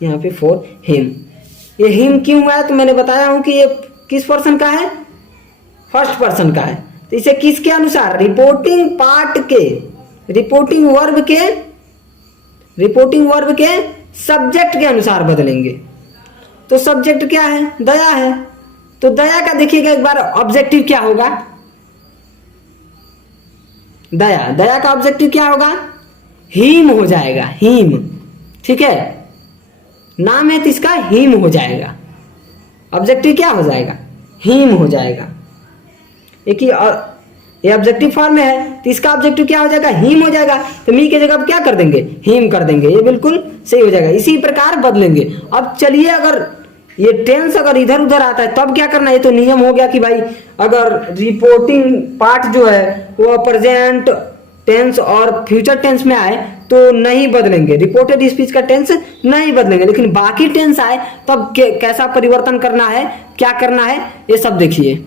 यहाँ पे, फॉर हिम। ये हिम क्यों हुआ है, तो मैंने बताया हूं कि ये किस पर्सन का है, फर्स्ट पर्सन का है। तो इसे किसके अनुसार, रिपोर्टिंग वर्ब के सब्जेक्ट के अनुसार बदलेंगे। तो सब्जेक्ट क्या है, दया है, तो दया का देखिएगा एक बार ऑब्जेक्टिव क्या होगा, दया का ऑब्जेक्टिव क्या होगा, हिम हो जाएगा, हिम, ठीक है। नाम है तो इसका हिम हो जाएगा, ऑब्जेक्टिव क्या हो जाएगा, हिम हो जाएगा। एक ही ये ऑब्जेक्टिव फॉर्म में है तो इसका ऑब्जेक्टिव क्या हो जाएगा, हिम हो जाएगा। तो मी की जगह अब क्या कर देंगे, हिम कर देंगे, ये बिल्कुल सही हो जाएगा। इसी प्रकार बदलेंगे। अब चलिए, अगर ये टेंस अगर इधर उधर आता है तब क्या करना है, तो नियम हो गया कि भाई अगर रिपोर्टिंग पार्ट जो है वो प्रेजेंट टेंस और फ्यूचर टेंस में आए तो नहीं बदलेंगे, रिपोर्टेड स्पीच का टेंस नहीं बदलेंगे। लेकिन बाकी टेंस आए तब कैसा परिवर्तन करना है, क्या करना है, ये सब देखिए।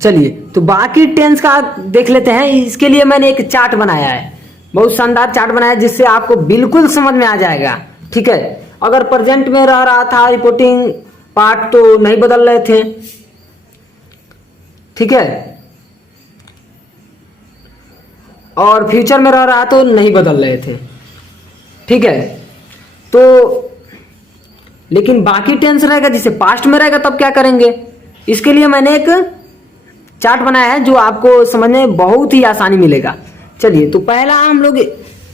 चलिए तो बाकी टेंस का देख लेते हैं। इसके लिए मैंने एक चार्ट बनाया है, बहुत शानदार चार्ट बनाया है, जिससे आपको बिल्कुल समझ में आ जाएगा, ठीक है। अगर प्रेजेंट में रह रहा था रिपोर्टिंग पार्ट तो नहीं बदल रहे थे, ठीक है, और फ्यूचर में रह रहा तो नहीं बदल रहे थे, ठीक है। तो लेकिन बाकी टेंस रहेगा, जिसे पास्ट में रहेगा तब क्या करेंगे, इसके लिए मैंने एक चार्ट बनाया है जो आपको समझने में बहुत ही आसानी मिलेगा। चलिए तो पहला हम लोग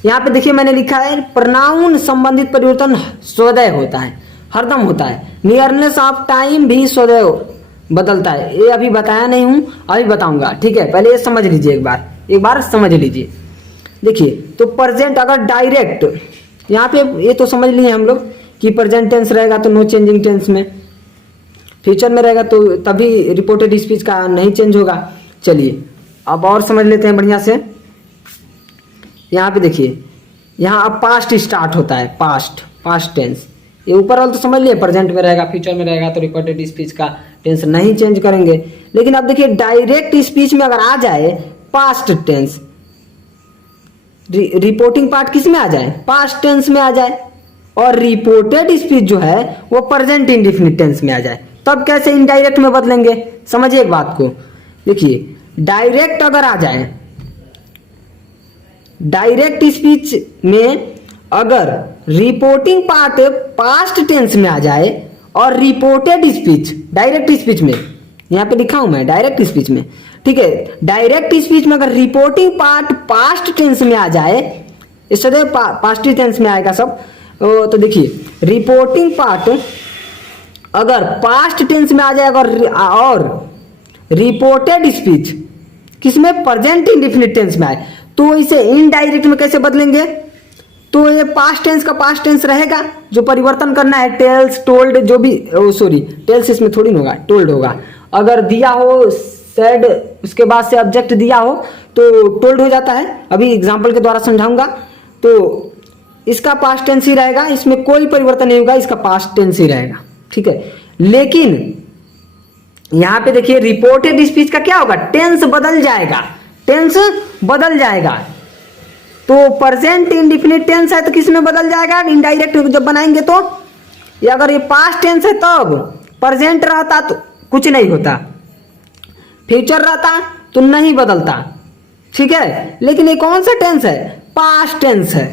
यहाँ पे देखिए, मैंने लिखा है प्रोनाउन संबंधित परिवर्तन स्वदैव होता है, हरदम होता है। नियरनेस ऑफ टाइम भी स्वदैव बदलता है। ये अभी बताया नहीं हूं, अभी बताऊंगा, ठीक है। पहले ये समझ लीजिए, एक बार समझ लीजिए। देखिए तो प्रेजेंट अगर डायरेक्ट, यहाँ पे ये तो समझ लिए हम लोग कि प्रेजेंट टेंस रहेगा तो नो चेंजिंग टेंस में, फ्यूचर में रहेगा तो तभी रिपोर्टेड स्पीच का नहीं चेंज होगा। चलिए अब और समझ लेते हैं बढ़िया से। यहाँ पे देखिए, यहाँ अब पास्ट स्टार्ट होता है, पास्ट टेंस। ये ऊपर वाला तो समझ लिए, प्रेजेंट में रहेगा, फ्यूचर में रहेगा तो रिपोर्टेड स्पीच का टेंस नहीं चेंज करेंगे। लेकिन अब देखिए डायरेक्ट स्पीच में अगर आ जाए पास्ट टेंस, रिपोर्टिंग पार्ट किस में आ जाए, पास्ट टेंस में आ जाए, और रिपोर्टेड स्पीच जो है वो प्रेजेंट इंडेफिनिट टेंस में आ जाए, तब कैसे इनडायरेक्ट में बदलेंगे, समझिए एक बात को। देखिए डायरेक्ट अगर आ जाए, डायरेक्ट स्पीच में अगर रिपोर्टिंग पार्ट पास्ट टेंस में आ जाए और रिपोर्टेड स्पीच डायरेक्ट स्पीच में, यहां पे लिखा हूं मैं डायरेक्ट स्पीच में, ठीक है, डायरेक्ट स्पीच में अगर रिपोर्टिंग पार्ट पास्ट टेंस में आ जाए, इस सदैव पास्ट टेंस में आएगा सब। तो देखिए रिपोर्टिंग पार्ट अगर पास्ट टेंस में आ जाएगा और रिपोर्टेड स्पीच किसमें, प्रेजेंट इंडेफिनिट टेंस में आए, तो इसे इनडायरेक्ट में कैसे बदलेंगे, तो ये पास्ट टेंस का पास्ट टेंस रहेगा, जो परिवर्तन करना है टेल्स, टोल्ड, जो भी, सॉरी टेल्स इसमें थोड़ी होगा, टोल्ड होगा। अगर दिया हो सेड, उसके बाद से ऑब्जेक्ट दिया हो तो टोल्ड हो जाता है, अभी एग्जांपल के द्वारा समझाऊंगा। तो इसका पास्ट टेंस ही रहेगा, इसमें कोई परिवर्तन नहीं होगा, इसका पास्ट टेंस ही रहेगा, ठीक है। लेकिन यहां पे देखिए रिपोर्टेड स्पीच का क्या होगा, टेंस बदल जाएगा, टेंस बदल जाएगा। तो प्रेजेंट इंडेफिनिट टेंस है तो किस में बदल जाएगा, इनडायरेक्ट जब बनाएंगे तो। या अगर ये पास्ट टेंस है तब प्रेजेंट रहता तो कुछ नहीं होता, फ्यूचर रहता तो नहीं बदलता, ठीक है। लेकिन ये कौन सा टेंस है, पास्ट टेंस है,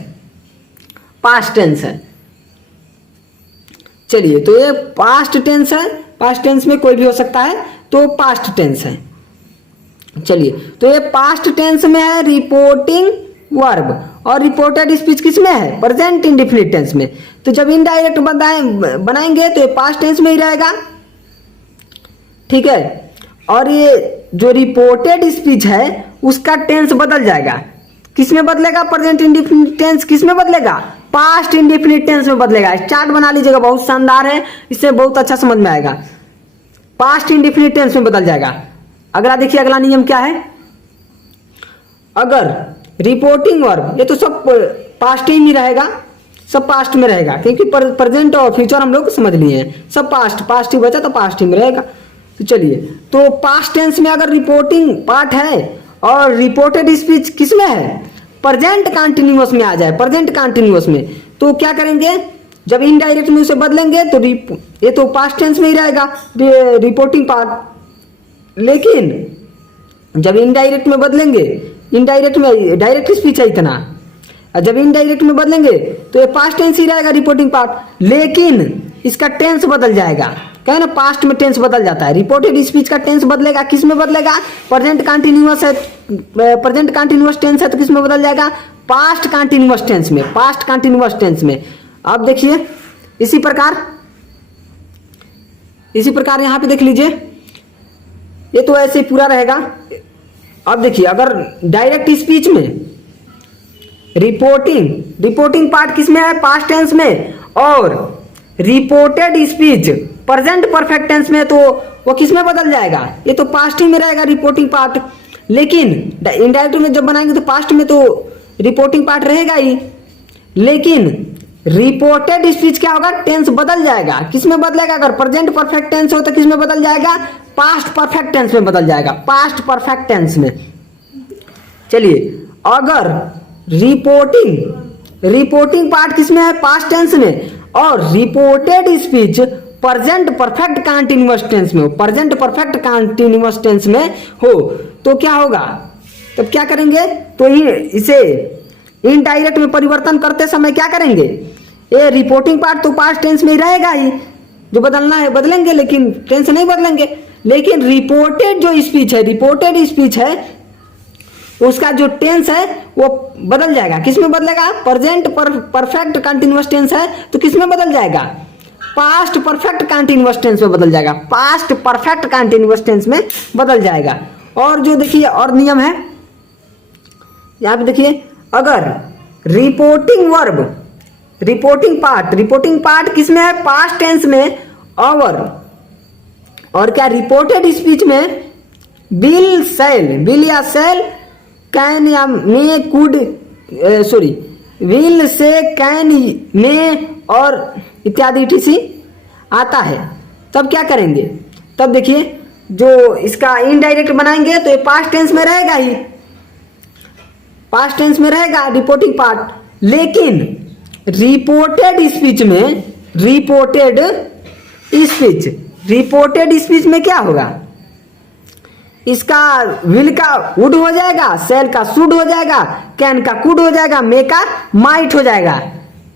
पास्ट टेंस है। चलिए तो ये पास्ट टेंस है, पास्ट टेंस में कोई भी हो सकता है, तो पास्ट टेंस है। चलिए तो ये पास्ट टेंस में है रिपोर्टिंग वर्ब, और रिपोर्टेड स्पीच किस में है, प्रेजेंट इंडेफिनिट टेंस में। तो जब इनडायरेक्ट बनाएंगे तो ये पास्ट टेंस में ही रहेगा, ठीक है। और ये जो रिपोर्टेड स्पीच है उसका टेंस बदल जाएगा। किसमें बदलेगा? प्रेजेंट इंडेफिनिट टेंस किसमें बदलेगा? पास्ट इंडेफिनिट टेंस में बदलेगा। चार्ट बना लीजिएगा, बहुत शानदार है, इससे बहुत अच्छा समझ में आएगा। पास्ट इंडेफिनिट टेंस में बदल जाएगा। अगला देखिए, अगला नियम क्या है? अगर रिपोर्टिंग वर्ब, ये तो सब पास्ट ही रहेगा, सब पास्ट में रहेगा, क्योंकि प्रेजेंट और फ्यूचर हम लोग समझ लिए हैं, सब पास्ट ही बचा तो पास्ट ही में रहेगा। तो चलिए, तो पास्ट टेंस में अगर रिपोर्टिंग पार्ट है और रिपोर्टेड स्पीच किसमें है? प्रेजेंट कंटिन्यूअस में आ जाए, प्रेजेंट कंटिन्यूअस में, तो क्या करेंगे? जब इनडायरेक्ट में उसे बदलेंगे तो ये तो पास्ट टेंस में ही रहेगा रिपोर्टिंग पार्ट। लेकिन जब इनडायरेक्ट में बदलेंगे, इनडायरेक्ट में डायरेक्ट स्पीच है इतना, जब इनडायरेक्ट में बदलेंगे तो ये पास्ट टेंस ही रहेगा रिपोर्टिंग पार्ट, लेकिन इसका टेंस बदल जाएगा। क्या ना, पास्ट में टेंस बदल जाता है। रिपोर्टेड स्पीच का टेंस बदलेगा, किस में बदलेगा? प्रेजेंट कंटिन्यूअस है, प्रेजेंट कंटिन्यूअस टेंस है तो किस में बदल जाएगा? पास्ट कंटिन्यूअस टेंस में, पास्ट कंटिन्यूअस टेंस में। अब देखिए, इसी प्रकार यहां पे देख लीजिए, ये तो ऐसे पूरा रहेगा। अब देखिए, अगर डायरेक्ट स्पीच में रिपोर्टिंग पार्ट किसमें है? पास्ट टेंस में, और reported speech present perfect tense में, तो वो किसमें बदल जाएगा? ये तो पास्ट ही में रहेगा रिपोर्टिंग पार्ट। लेकिन इनडायरेक्ट में जब बनाएंगे तो पास्ट में तो रिपोर्टिंग पार्ट रहेगा ही, लेकिन रिपोर्टेड स्पीच क्या होगा? टेंस बदल जाएगा। किसमें बदलेगा? अगर प्रेजेंट परफेक्ट टेंस हो तो किसमें बदल जाएगा? पास्ट परफेक्ट टेंस में बदल जाएगा, पास्ट परफेक्ट टेंस में। चलिए, अगर रिपोर्टिंग पार्ट किसमें है? पास्ट टेंस में, और reported speech present perfect continuous tense में हो, प्रेजेंट परफेक्ट कंटिन्यूअस टेंस में हो, तो क्या होगा? तब क्या करेंगे? तो इसे इनडायरेक्ट में परिवर्तन करते समय क्या करेंगे? ये रिपोर्टिंग पार्ट तो पास्ट टेंस में ही रहेगा ही, जो बदलना है बदलेंगे, लेकिन टेंस नहीं बदलेंगे। लेकिन रिपोर्टेड जो स्पीच है, रिपोर्टेड स्पीच है, उसका जो टेंस है वो बदल जाएगा। किसमें बदलेगा? प्रेजेंट परफेक्ट कंटिन्यूअस टेंस है तो किसमें बदल जाएगा? पास्ट परफेक्ट कंटिन्यूअस टेंस में बदल जाएगा, पास्ट परफेक्ट कंटिन्यूअस टेंस में बदल जाएगा। और जो देखिए, और नियम है यहां पे देखिए, अगर रिपोर्टिंग वर्ब, रिपोर्टिंग पार्ट किसमें है? पास्ट टेंस में, और क्या रिपोर्टेड स्पीच में विल या सेल, कैन या मे, कुड, विल से, कैन, मे और इत्यादि etc आता है, तब क्या करेंगे? तब देखिए, जो इसका इनडायरेक्ट बनाएंगे तो ये पास्ट टेंस में रहेगा ही, पास्ट टेंस में रहेगा रिपोर्टिंग पार्ट। लेकिन रिपोर्टेड स्पीच में क्या होगा? इसका विल का वुड हो जाएगा, सेल का शुड हो जाएगा, कैन का कुड हो जाएगा, मे का माइट हो जाएगा।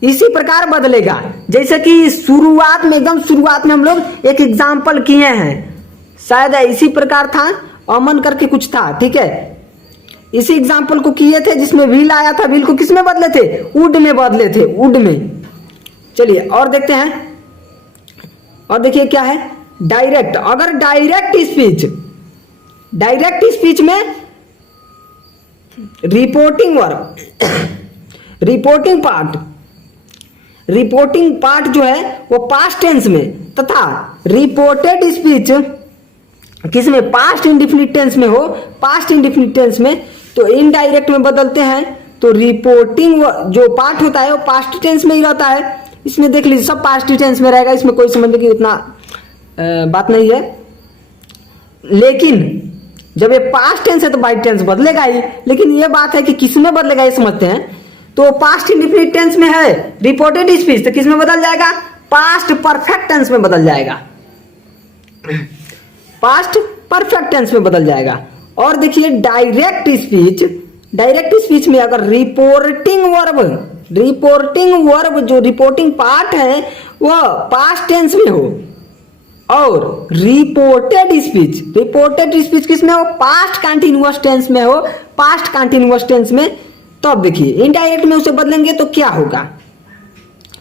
इसी प्रकार बदलेगा, जैसे कि शुरुआत में, एकदम शुरुआत में हम लोग एक एग्जाम्पल किए हैं, शायद इसी प्रकार था, अमन करके कुछ था, ठीक है। इसी एग्जाम्पल को किए थे जिसमें विल आया था, विल को किस में बदले थे? वुड में बदले थे, वुड में। चलिए और देखते हैं, और देखिए क्या है? डायरेक्ट, अगर डायरेक्ट स्पीच में रिपोर्टिंग वर्ब, रिपोर्टिंग पार्ट जो है वो पास्ट टेंस में, तथा रिपोर्टेड स्पीच किसमें? पास्ट इंडेफिनिट टेंस में हो, पास्ट इंडेफिनिट टेंस में, तो इनडायरेक्ट में बदलते हैं तो रिपोर्टिंग जो पार्ट होता है वो पास्ट टेंस में ही रहता है। इसमें देख लीजिए, सब पास्ट टेंस में रहेगा, इसमें कोई समझने की उतना बात नहीं है। लेकिन जब ये पास्ट टेंस है तो बाई टेंस बदलेगा ही, लेकिन ये बात है कि किस में बदलेगा ये समझते हैं। तो पास्ट इंडेफिनिट टेंस में है रिपोर्टेड स्पीच, तो किस में बदल जाएगा? पास्ट परफेक्ट टेंस में बदल जाएगा, पास्ट परफेक्ट टेंस में बदल जाएगा। और देखिए डायरेक्ट स्पीच में अगर रिपोर्टिंग वर्ब जो रिपोर्टिंग पार्ट है वह पास्ट टेंस में हो, और रिपोर्टेड स्पीच किस में हो? पास्ट कंटिन्यूअस टेंस में हो, पास्ट कंटिन्यूअस टेंस में। तब देखिए इनडायरेक्ट में उसे बदलेंगे तो क्या होगा?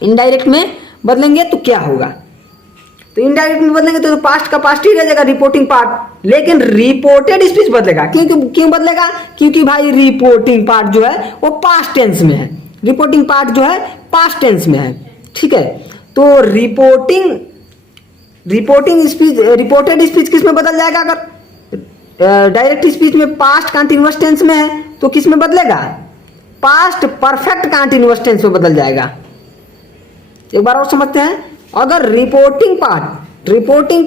इनडायरेक्ट में बदलेंगे तो क्या होगा? तो इनडायरेक्ट में बदलेंगे तो पास्ट का पास्ट ही रह जाएगा रिपोर्टिंग पार्ट, लेकिन रिपोर्टेड स्पीच बदलेगा। क्यों बदलेगा? क्योंकि भाई रिपोर्टिंग पार्ट जो है वो पास्ट टेंस में है। रिपोर्टिंग पार्ट जो है पास्ट टेंस में है, ठीक है। तो रिपोर्टिंग स्पीच, रिपोर्टेड स्पीच किस में बदल जाएगा? अगर डायरेक्ट स्पीच में पास्ट कंटिन्यूअस टेंस में है तो किस में बदलेगा? पास्ट परफेक्ट कंटिन्यूअस टेंस में बदल जाएगा। एक बार और समझते हैं। अगर रिपोर्टिंग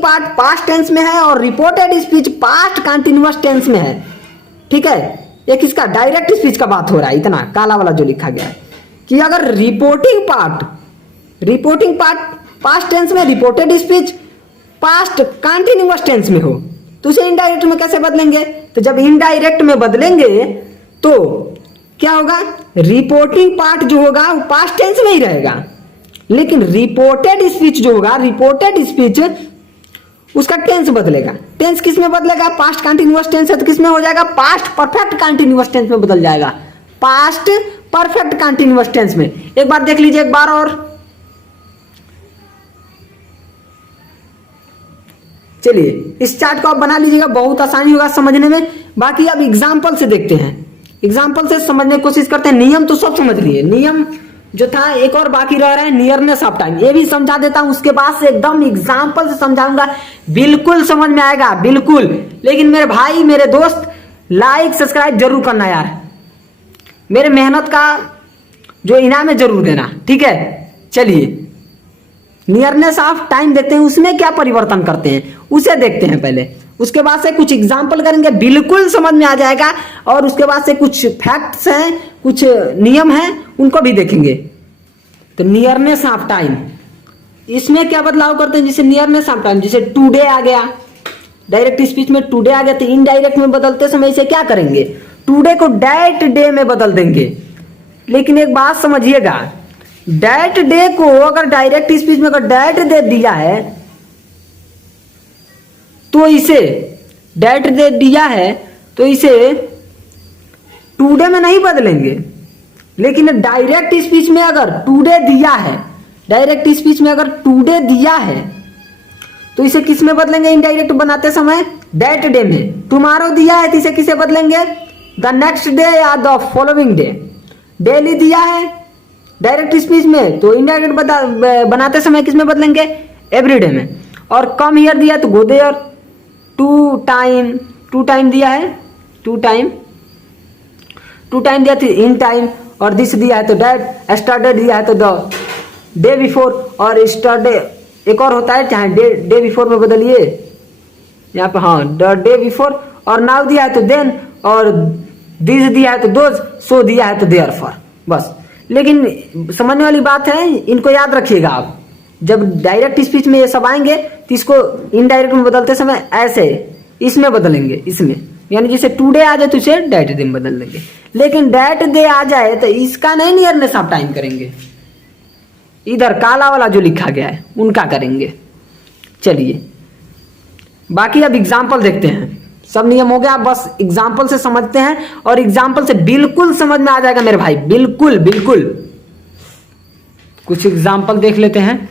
पार्ट पास्ट टेंस में है और reported speech past continuous tense में है, ठीक है। ये किसका? डायरेक्ट स्पीच का बात हो रहा है। इतना काला वाला जो लिखा गया है कि अगर रिपोर्टिंग पार्ट पास्ट टेंस में, reported speech past continuous tense में हो तो उसे इनडायरेक्ट में कैसे बदलेंगे? तो जब इनडायरेक्ट में बदलेंगे तो क्या होगा? रिपोर्टिंग पार्ट जो होगा वो पास्ट टेंस में ही रहेगा, लेकिन रिपोर्टेड स्पीच जो होगा, रिपोर्टेड स्पीच उसका टेंस बदलेगा। टेंस किस में बदलेगा? पास्ट कंटिन्यूअस टेंस है तो किस में हो जाएगा? पास्ट परफेक्ट कंटिन्यूअस टेंस में बदल जाएगा। पास्ट परफेक्ट कंटिन्यूअस टेंस में। एक बार देख लीजिए, एक बार और। चलिए इस चार्ट को आप बना लीजिएगा, बहुत आसानी होगा समझने में। बाकी अब एग्जाम्पल से देखते हैं, एग्जाम्पल से समझने की कोशिश करते हैं। नियम तो सब समझ लिए, नियम जो था एक और बाकी रह रहा है, नियरनेस ऑफ टाइम। ये भी समझा देता हूं, उसके बाद से एकदम एग्जाम्पल से समझाऊंगा, बिल्कुल समझ में आएगा, बिल्कुल। लेकिन मेरे भाई, मेरे दोस्त, लाइक सब्सक्राइब जरूर करना यार, मेरे मेहनत का जो इनाम है जरूर देना, ठीक है। चलिए नियरनेस ऑफ टाइम देखते हैं, उसमें क्या परिवर्तन करते हैं उसे देखते हैं पहले। उसके बाद से कुछ एग्जाम्पल करेंगे, बिल्कुल समझ में आ जाएगा। और उसके बाद से कुछ फैक्ट्स हैं, कुछ नियम हैं, उनको भी देखेंगे। तो नियरनेस ऑफ टाइम, इसमें क्या बदलाव करते हैं? जैसे नियरनेस ऑफ टाइम, जैसे टुडे आ गया, डायरेक्ट स्पीच में टुडे आ गया, तो इनडायरेक्ट में बदलते समय इसे क्या करेंगे? टुडे को डेट डे में बदल देंगे। लेकिन एक बात समझिएगा, डेट डे को अगर डायरेक्ट स्पीच में अगर डेट डे दिया है तो इसे डेट डे दिया है तो इसे टुडे में नहीं बदलेंगे। लेकिन डायरेक्ट स्पीच में अगर टुडे दिया है, डायरेक्ट स्पीच में अगर टुडे दिया है तो इसे किस में बदलेंगे? इनडायरेक्ट बनाते समय डेट डे में। टुमारो दिया है तो इसे किसे बदलेंगे? द नेक्स्ट डे या द फॉलोइंग डे। डेली दिया है डायरेक्ट स्पीच में तो इनडायरेक्ट बनाते समय किस में बदलेंगे? एवरीडे में। और कम हियर दिया तो गो देयर। टू टाइम दिया है, टू टाइम दिया तो इन टाइम। और दिस दिया है तो डेट। स्टार्टेड दिया है तो द डे बिफोर। और स्टार्टे एक और होता है, चाहे डे बिफोर में बदलिए यहाँ पे, हाँ, द डे बिफोर। और नाउ दिया है तो देन। और दिस दिया है तो दोज। सो दिया है तो देयरफॉर। बस। लेकिन समझने वाली बात है, इनको याद रखिएगा आप। जब डायरेक्ट स्पीच में ये सब आएंगे तो इसको इनडायरेक्ट में बदलते समय ऐसे इसमें बदलेंगे, इसमें। यानी जैसे टुडे आ जाए तो इसे डेट डे में बदल देंगे। लेकिन डेट डे आ जाए तो इसका नहीं नियरनेस ऑफ टाइम करेंगे, इधर काला वाला जो लिखा गया है उनका करेंगे। चलिए बाकी अब एग्जाम्पल देखते हैं। सब नियम हो गया, बस एग्जाम्पल से समझते हैं। और एग्जाम्पल से बिल्कुल समझ में आ जाएगा मेरे भाई, बिल्कुल बिल्कुल। कुछ एग्जाम्पल देख लेते हैं।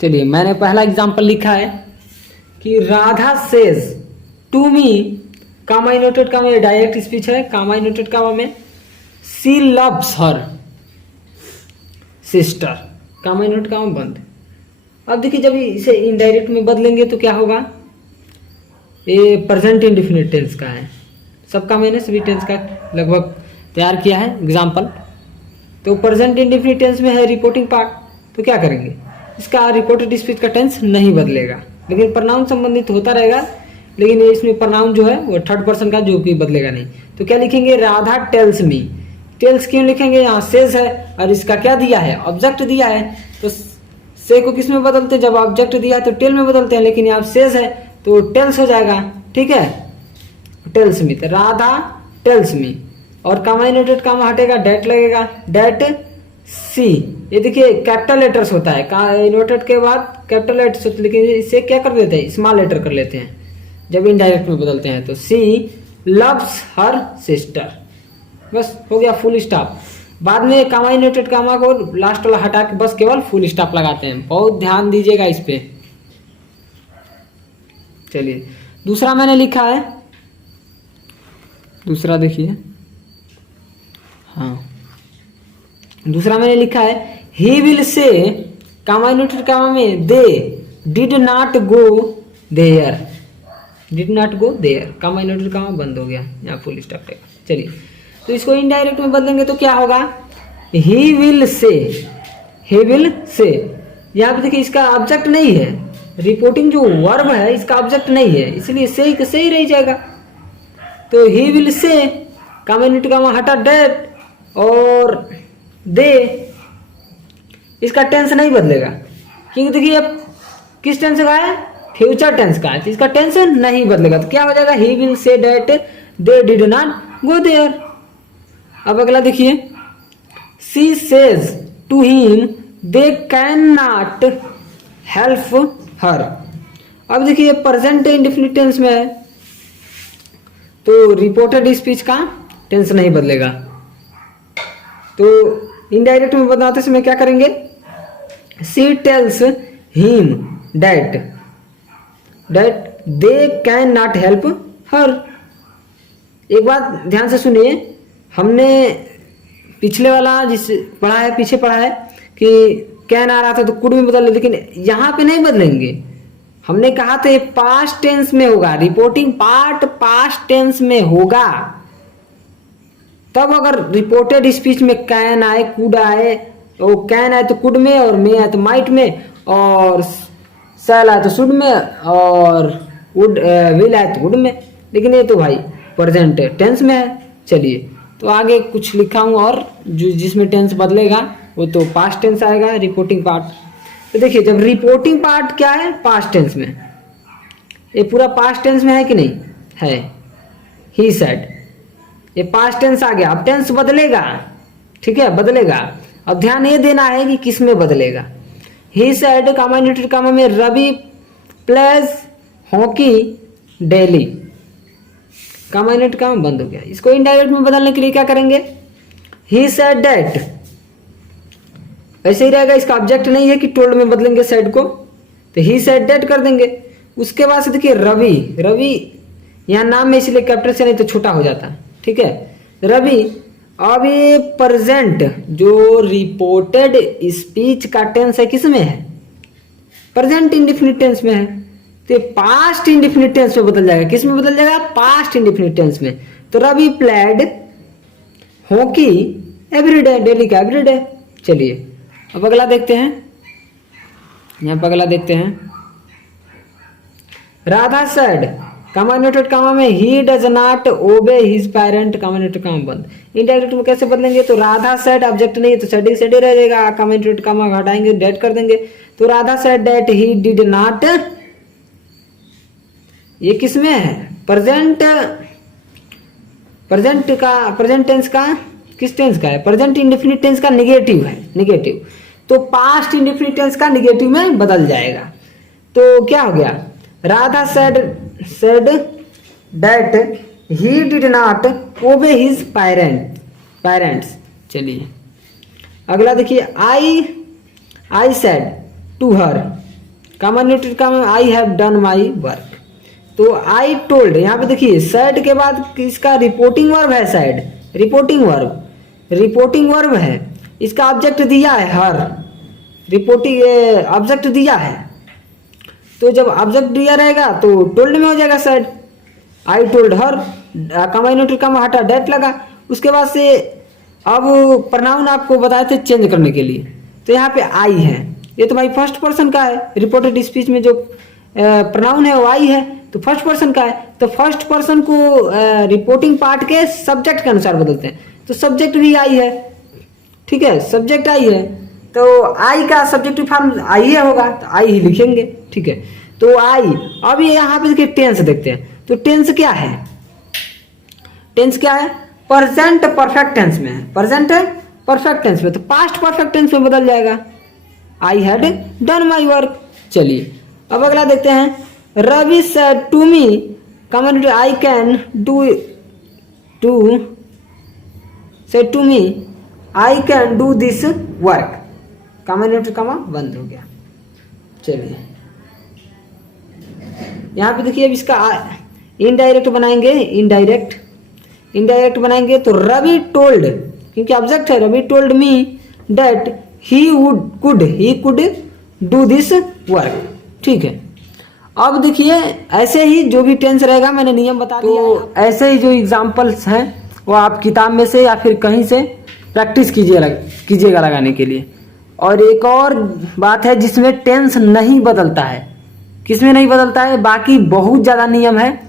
चलिए मैंने पहला एग्जाम्पल लिखा है कि Radha says to me, comma inverted comma, ये डायरेक्ट स्पीच है, कामा इनवर्टेड कामा में, she loves her sister, comma inverted comma बंद। अब देखिए जब इसे इनडायरेक्ट में बदलेंगे तो क्या होगा? ये प्रेजेंट इंडेफिनिट टेंस का है, सबका मैंने सभी टेंस का लगभग तैयार किया है एग्जाम्पल। तो प्रेजेंट इंडेफिनिट टेंस में है रिपोर्टिंग पार्ट, तो क्या करेंगे? इसका रिपोर्टेड स्पीच का टेंस नहीं बदलेगा, लेकिन प्रनाउन संबंधित होता रहेगा। लेकिन इसमें प्रनाउन जो है वो थर्ड पर्सन का, जो कि बदलेगा नहीं। तो क्या लिखेंगे? Radha tells me. टेल्स क्यों लिखेंगे? यहाँ सेज है और इसका क्या दिया है? ऑब्जेक्ट दिया है। तो से को किस में बदलते हैं? जब ऑब्जेक्ट दिया है तो टेल में बदलते हैं, लेकिन यहाँ सेज है तो टेल्स हो जाएगा, ठीक है। टेल्स मी, तो राधा टेल्स मी। और कामा इनवर्टेड कामा हटेगा, डेट लगेगा, डेट सी। ये देखिए कैपिटल लेटर्स होता है, इनवर्टेड के बाद कैपिटल लेटर्स होते हैं, लेकिन इसे क्या कर देते हैं? स्मॉल लेटर कर लेते हैं जब इनडायरेक्ट में बदलते हैं। तो सी लव्स हर सिस्टर, बस हो गया, फुल स्टॉप। बाद में कामा इन्वर्टेड कामा को लास्ट वाला हटा के बस केवल फुल स्टॉप लगाते हैं। बहुत ध्यान दीजिएगा इस पे। चलिए दूसरा मैंने लिखा है, दूसरा देखिए, हाँ दूसरा मैंने लिखा है ही विल से कामा इन्वर्टेड कामा में they did not go there, did not go there, comma inverted comma बंद हो गया, यहाँ फुल स्टॉप रहेगा। चलिए तो इसको इनडायरेक्ट में बदलेंगे तो क्या होगा, ही विल से, ही विल से, यहाँ पे देखिए इसका ऑब्जेक्ट नहीं है, रिपोर्टिंग जो वर्ब है इसका ऑब्जेक्ट नहीं है, इसलिए से ही रह जाएगा। तो ही विल से कामा इन्वर्टेड कामा हटा डेट और दे, इसका टेंस नहीं बदलेगा क्योंकि देखिए अब किस टेंस का है, फ्यूचर टेंस का है, तो इसका टेंस नहीं बदलेगा। तो क्या हो जाएगा, he will say that they did not go there. अब अगला देखिए, she says to him they can not help her. अब देखिए प्रेजेंट इंडेफिनिट टेंस में है तो रिपोर्टेड स्पीच का टेंस नहीं बदलेगा। तो इनडायरेक्ट में बताते समय क्या करेंगे, she tells him that they can not help हर। एक बात ध्यान से सुनिए, हमने पिछले वाला जिस पढ़ा है, पीछे पढ़ा है कि कैन आ रहा था तो कुड में बदल, लेकिन यहाँ पे नहीं बदलेंगे। हमने कहा था पास्ट टेंस में होगा, रिपोर्टिंग पार्ट पास्ट टेंस में होगा। तब अगर रिपोर्टेड स्पीच में कैन आए, कुड आए, तो कैन आए तो कुड में, और मे आए तो माइट में, और शैल आए तो शुड में, और वुड विल आए तो वुड में। लेकिन ये तो भाई प्रेजेंट टेंस में है। चलिए तो आगे कुछ लिखा हूँ और जो जिसमें टेंस बदलेगा वो तो पास्ट टेंस आएगा, रिपोर्टिंग पार्ट। तो देखिए जब रिपोर्टिंग पार्ट क्या है, पास्ट टेंस में, ये पूरा पास्ट टेंस में है कि नहीं है, ही सेड, ये पास्ट टेंस आ गया। अब टेंस बदलेगा, ठीक है बदलेगा। अब ध्यान ये देना है कि किस में बदलेगा। He said comma inverted comma में रवि प्लेज हॉकी डेली, कामा इन्वर्टेड कामा बंद हो गया। इसको इनडायरेक्ट में बदलने के लिए क्या करेंगे, ही सेड दैट, ऐसे ही रहेगा, इसका ऑब्जेक्ट नहीं है कि टोल्ड में बदलेंगे सेड को, तो ही सेड दैट कर देंगे। उसके बाद से देखिए रवि, रवि यहाँ नाम में इसलिए कैपिटल से नहीं तो छोटा हो जाता, ठीक है रवि। अब ये प्रेजेंट जो रिपोर्टेड स्पीच का टेंस है किस में है, प्रेजेंट इंडेफिनिट टेंस में है, तो पास्ट इंडेफिनिट टेंस में बदल जाएगा। किस में बदल जाएगा, पास्ट इंडेफिनिट टेंस में। तो Ravi played hockey everyday, daily का एवरीडे। चलिए अब अगला देखते हैं, यहाँ पर अगला देखते हैं, Radha said comma inverted comma में he does not obey his parent, comma inverted comma बंद। इनडायरेक्ट में कैसे बदलेंगे, तो राधा सेड ऑब्जेक्ट नहीं है तो सेड ही रह जाएगा, कामा इन्वर्टेड कामा हटाएंगे डेट कर देंगे। तो Radha said that he did not, ये किस में है, प्रेजेंट, प्रेजेंट का, प्रेजेंट टेंस का किस टेंस का है, प्रेजेंट इंडेफिनिट टेंस का निगेटिव है, निगेटिव। तो पास्ट इंडेफिनिट टेंस का निगेटिव में बदल जाएगा। तो क्या हो गया, Radha said that he did not obey his parents। चलिए अगला देखिए, I said to her comma inverted comma I have done my work। तो I told, यहाँ पे देखिए said के बाद इसका रिपोर्टिंग वर्ब है, said reporting verb, reporting verb है, इसका ऑब्जेक्ट दिया है हर, रिपोर्टिंग ऑब्जेक्ट दिया है। तो जब ऑब्जेक्ट दिया रहेगा तो टोल्ड में हो जाएगा said, I told her, comma inverted comma हटा डेट लगा। उसके बाद से अब प्रोनाउन आपको बताए थे चेंज करने के लिए, तो यहाँ पे आई है, ये तो भाई फर्स्ट पर्सन का है, रिपोर्टेड स्पीच में जो प्रोनाउन है वो आई है, तो फर्स्ट पर्सन का है। तो फर्स्ट पर्सन को रिपोर्टिंग पार्ट के सब्जेक्ट के अनुसार बदलते हैं, तो सब्जेक्ट भी आई है, ठीक है सब्जेक्ट आई है, तो आई का सब्जेक्टिव फॉर्म आई है होगा, तो आई ही लिखेंगे, ठीक है। तो आई, अब ये यहाँ पे देखिए टेंस देखते हैं, तो टेंस क्या है, टेंस क्या है, प्रेजेंट परफेक्ट टेंस में है, प्रेजेंट परफेक्ट टेंस में, तो पास्ट परफेक्ट टेंस में बदल जाएगा, I had done my work. चलिए अब अगला देखते हैं, Ravi said to me comment I can do, to said to me I can do this work, comma inverted comma बंद हो गया। चलिए यहाँ पे देखिए अब इसका इनडायरेक्ट बनाएंगे, इनडायरेक्ट बनाएंगे तो रवि टोल्ड, क्योंकि ऑब्जेक्ट है, Ravi told me that he could do this work. ठीक है, अब देखिए ऐसे ही जो भी टेंस रहेगा मैंने नियम बता दिया। तो ऐसे ही जो एग्जाम्पल्स हैं वो आप किताब में से या फिर कहीं से प्रैक्टिस कीजिएगा लगाने के लिए। और एक और बात है जिसमें टेंस नहीं बदलता है, किसमें नहीं बदलता है, बाकी बहुत ज़्यादा नियम है।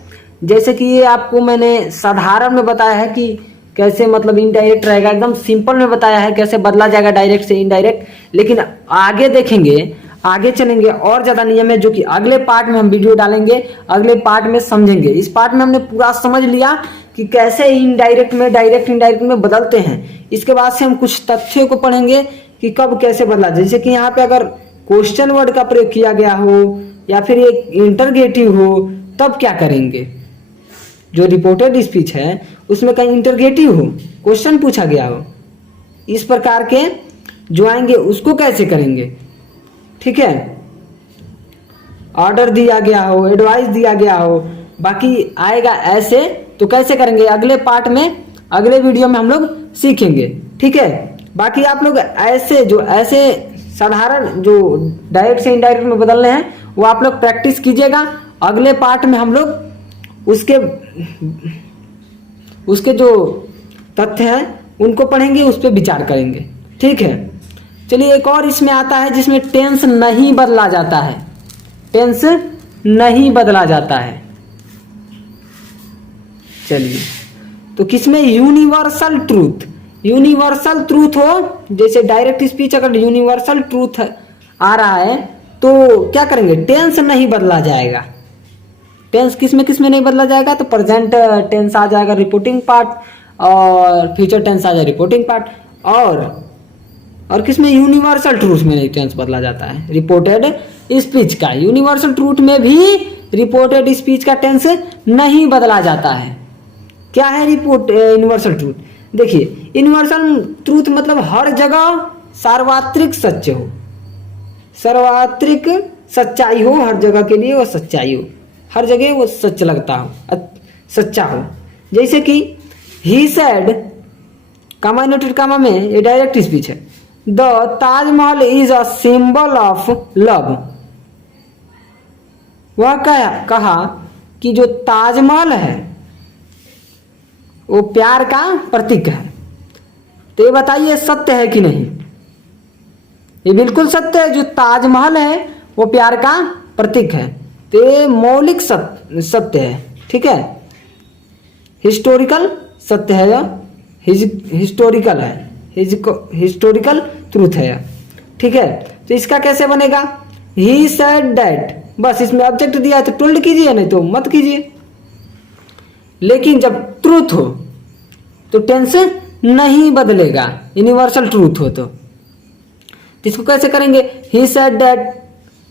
जैसे कि ये आपको मैंने साधारण में बताया है कि कैसे मतलब इनडायरेक्ट रहेगा, एकदम सिंपल में बताया है कैसे बदला जाएगा डायरेक्ट से इनडायरेक्ट। लेकिन आगे देखेंगे, आगे चलेंगे और ज़्यादा नियम है जो कि अगले पार्ट में हम वीडियो डालेंगे, अगले पार्ट में समझेंगे। इस पार्ट में हमने पूरा समझ लिया कि कैसे इनडायरेक्ट में डायरेक्ट इनडायरेक्ट में बदलते हैं। इसके बाद से हम कुछ तथ्यों को पढ़ेंगे कि कब कैसे बदला। जैसे कि यहाँ पे अगर क्वेश्चन वर्ड का प्रयोग किया गया हो या फिर एक इंटरगेटिव हो तब क्या करेंगे। जो रिपोर्टेड स्पीच है उसमें कहीं इंटरगेटिव हो, क्वेश्चन पूछा गया हो, इस प्रकार के जो आएंगे उसको कैसे करेंगे। ठीक है, ऑर्डर दिया गया हो, एडवाइस दिया गया हो, बाकी आएगा ऐसे तो कैसे करेंगे अगले पार्ट में, अगले वीडियो में हम लोग सीखेंगे। ठीक है, बाकी आप लोग ऐसे जो ऐसे साधारण जो डायरेक्ट से इनडायरेक्ट में बदलने हैं वो आप लोग प्रैक्टिस कीजिएगा। अगले पार्ट में हम लोग उसके जो तथ्य हैं उनको पढ़ेंगे, उस पर विचार करेंगे। ठीक है, चलिए एक और इसमें आता है जिसमें टेंस नहीं बदला जाता है, टेंस नहीं बदला जाता है। चलिए तो किसमें यूनिवर्सल ट्रूथ, यूनिवर्सल ट्रूथ हो, जैसे डायरेक्ट स्पीच अगर यूनिवर्सल ट्रूथ आ रहा है तो क्या करेंगे, टेंस नहीं बदला जाएगा। टेंस किसमें नहीं बदला जाएगा, तो प्रेजेंट टेंस आ जाएगा रिपोर्टिंग पार्ट और फ्यूचर टेंस आ जाएगा रिपोर्टिंग पार्ट। और किसमें, यूनिवर्सल ट्रूथ में नहीं टेंस बदला जाता है, रिपोर्टेड स्पीच का। यूनिवर्सल ट्रूथ में भी रिपोर्टेड स्पीच का टेंस नहीं बदला जाता है। क्या है यूनिवर्सल ट्रूथ, देखिए यूनिवर्सल ट्रूथ मतलब हर जगह सार्वत्रिक सत्य हो, सार्वत्रिक सच्चाई हो, हर जगह के लिए वो सच्चाई हो, हर जगह वो सच लगता हो, सच्चा हो। जैसे कि he said, comma inverted comma में ये डायरेक्ट स्पीच है, the Taj Mahal is a symbol of love. वह कहा कि जो ताजमहल है वो प्यार का प्रतीक है। तो ये बताइए सत्य है कि नहीं, ये बिल्कुल सत्य है, जो ताजमहल है वो प्यार का प्रतीक है। तो ये मौलिक सत्य है। ठीक है, हिस्टोरिकल सत्य है, हिस्टोरिकल है, हिस्टोरिकल ट्रूथ है। ठीक है, तो इसका कैसे बनेगा, ही सेड दैट, बस इसमें ऑब्जेक्ट दिया है तो टोल्ड कीजिए, नहीं तो मत कीजिए। लेकिन जब ट्रूथ हो तो टेंस नहीं बदलेगा, यूनिवर्सल ट्रूथ हो तो इसको कैसे करेंगे, he said that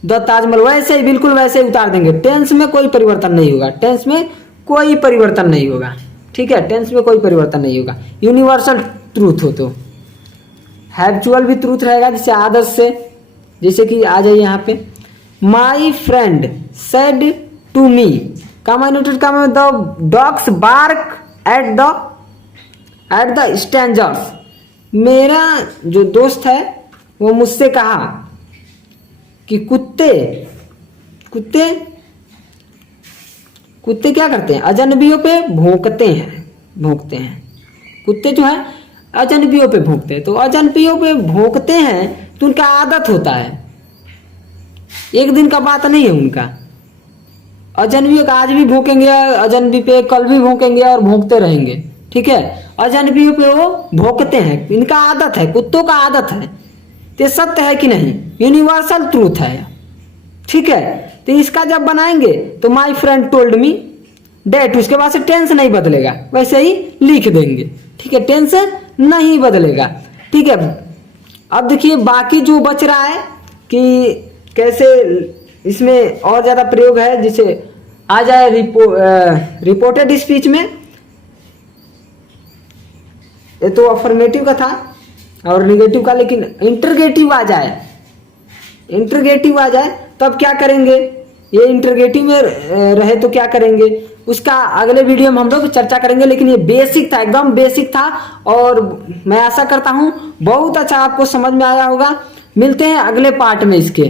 the Taj Mahal, वैसे ही बिल्कुल वैसे ही उतार देंगे, टेंस में कोई परिवर्तन नहीं होगा, टेंस में कोई परिवर्तन नहीं होगा। ठीक है, टेंस में कोई परिवर्तन नहीं होगा, यूनिवर्सल ट्रूथ हो तो। हैबिचुअल भी ट्रूथ रहेगा, जैसे आदर्श से, जैसे कि आ जाइए यहाँ पे, my friend said to me, comma inverted comma में, the dogs bark at the strangers. मेरा जो दोस्त है वो मुझसे कहा कि कुत्ते क्या करते हैं, अजनबियों पे भौंकते हैं। कुत्ते जो है अजनबियों पे भौंकते हैं, तो अजनबियों पे भौंकते हैं तो उनका आदत होता है, एक दिन का बात नहीं है उनका। अजनबियों का आज भी भौंकेंगे अजनबी पे, कल भी भौंकेंगे और भौंकते रहेंगे। ठीक है, अजनबियों पे वो भौंकते हैं, इनका आदत है, कुत्तों का आदत है। तो सत्य है कि नहीं, यूनिवर्सल ट्रूथ है। ठीक है, तो इसका जब बनाएंगे तो my friend told me that, उसके बाद से टेंस नहीं बदलेगा, वैसे ही लिख देंगे। ठीक है, टेंस नहीं बदलेगा। ठीक है, अब देखिए बाकी जो बच रहा है कि कैसे इसमें और ज्यादा प्रयोग है, जिसे आ जाए रिपोर्टेड स्पीच में। ये तो अफर्मेटिव का था, और निगेटिव का लेकिन इंटरगेटिव आ जाए, इंटरगेटिव आ जाए तब क्या करेंगे, ये इंटरगेटिव में रहे तो क्या करेंगे, उसका अगले वीडियो में हम लोग चर्चा करेंगे। लेकिन ये बेसिक था, एकदम बेसिक था, और मैं आशा करता हूँ बहुत अच्छा आपको समझ में आया होगा। मिलते हैं अगले पार्ट में इसके।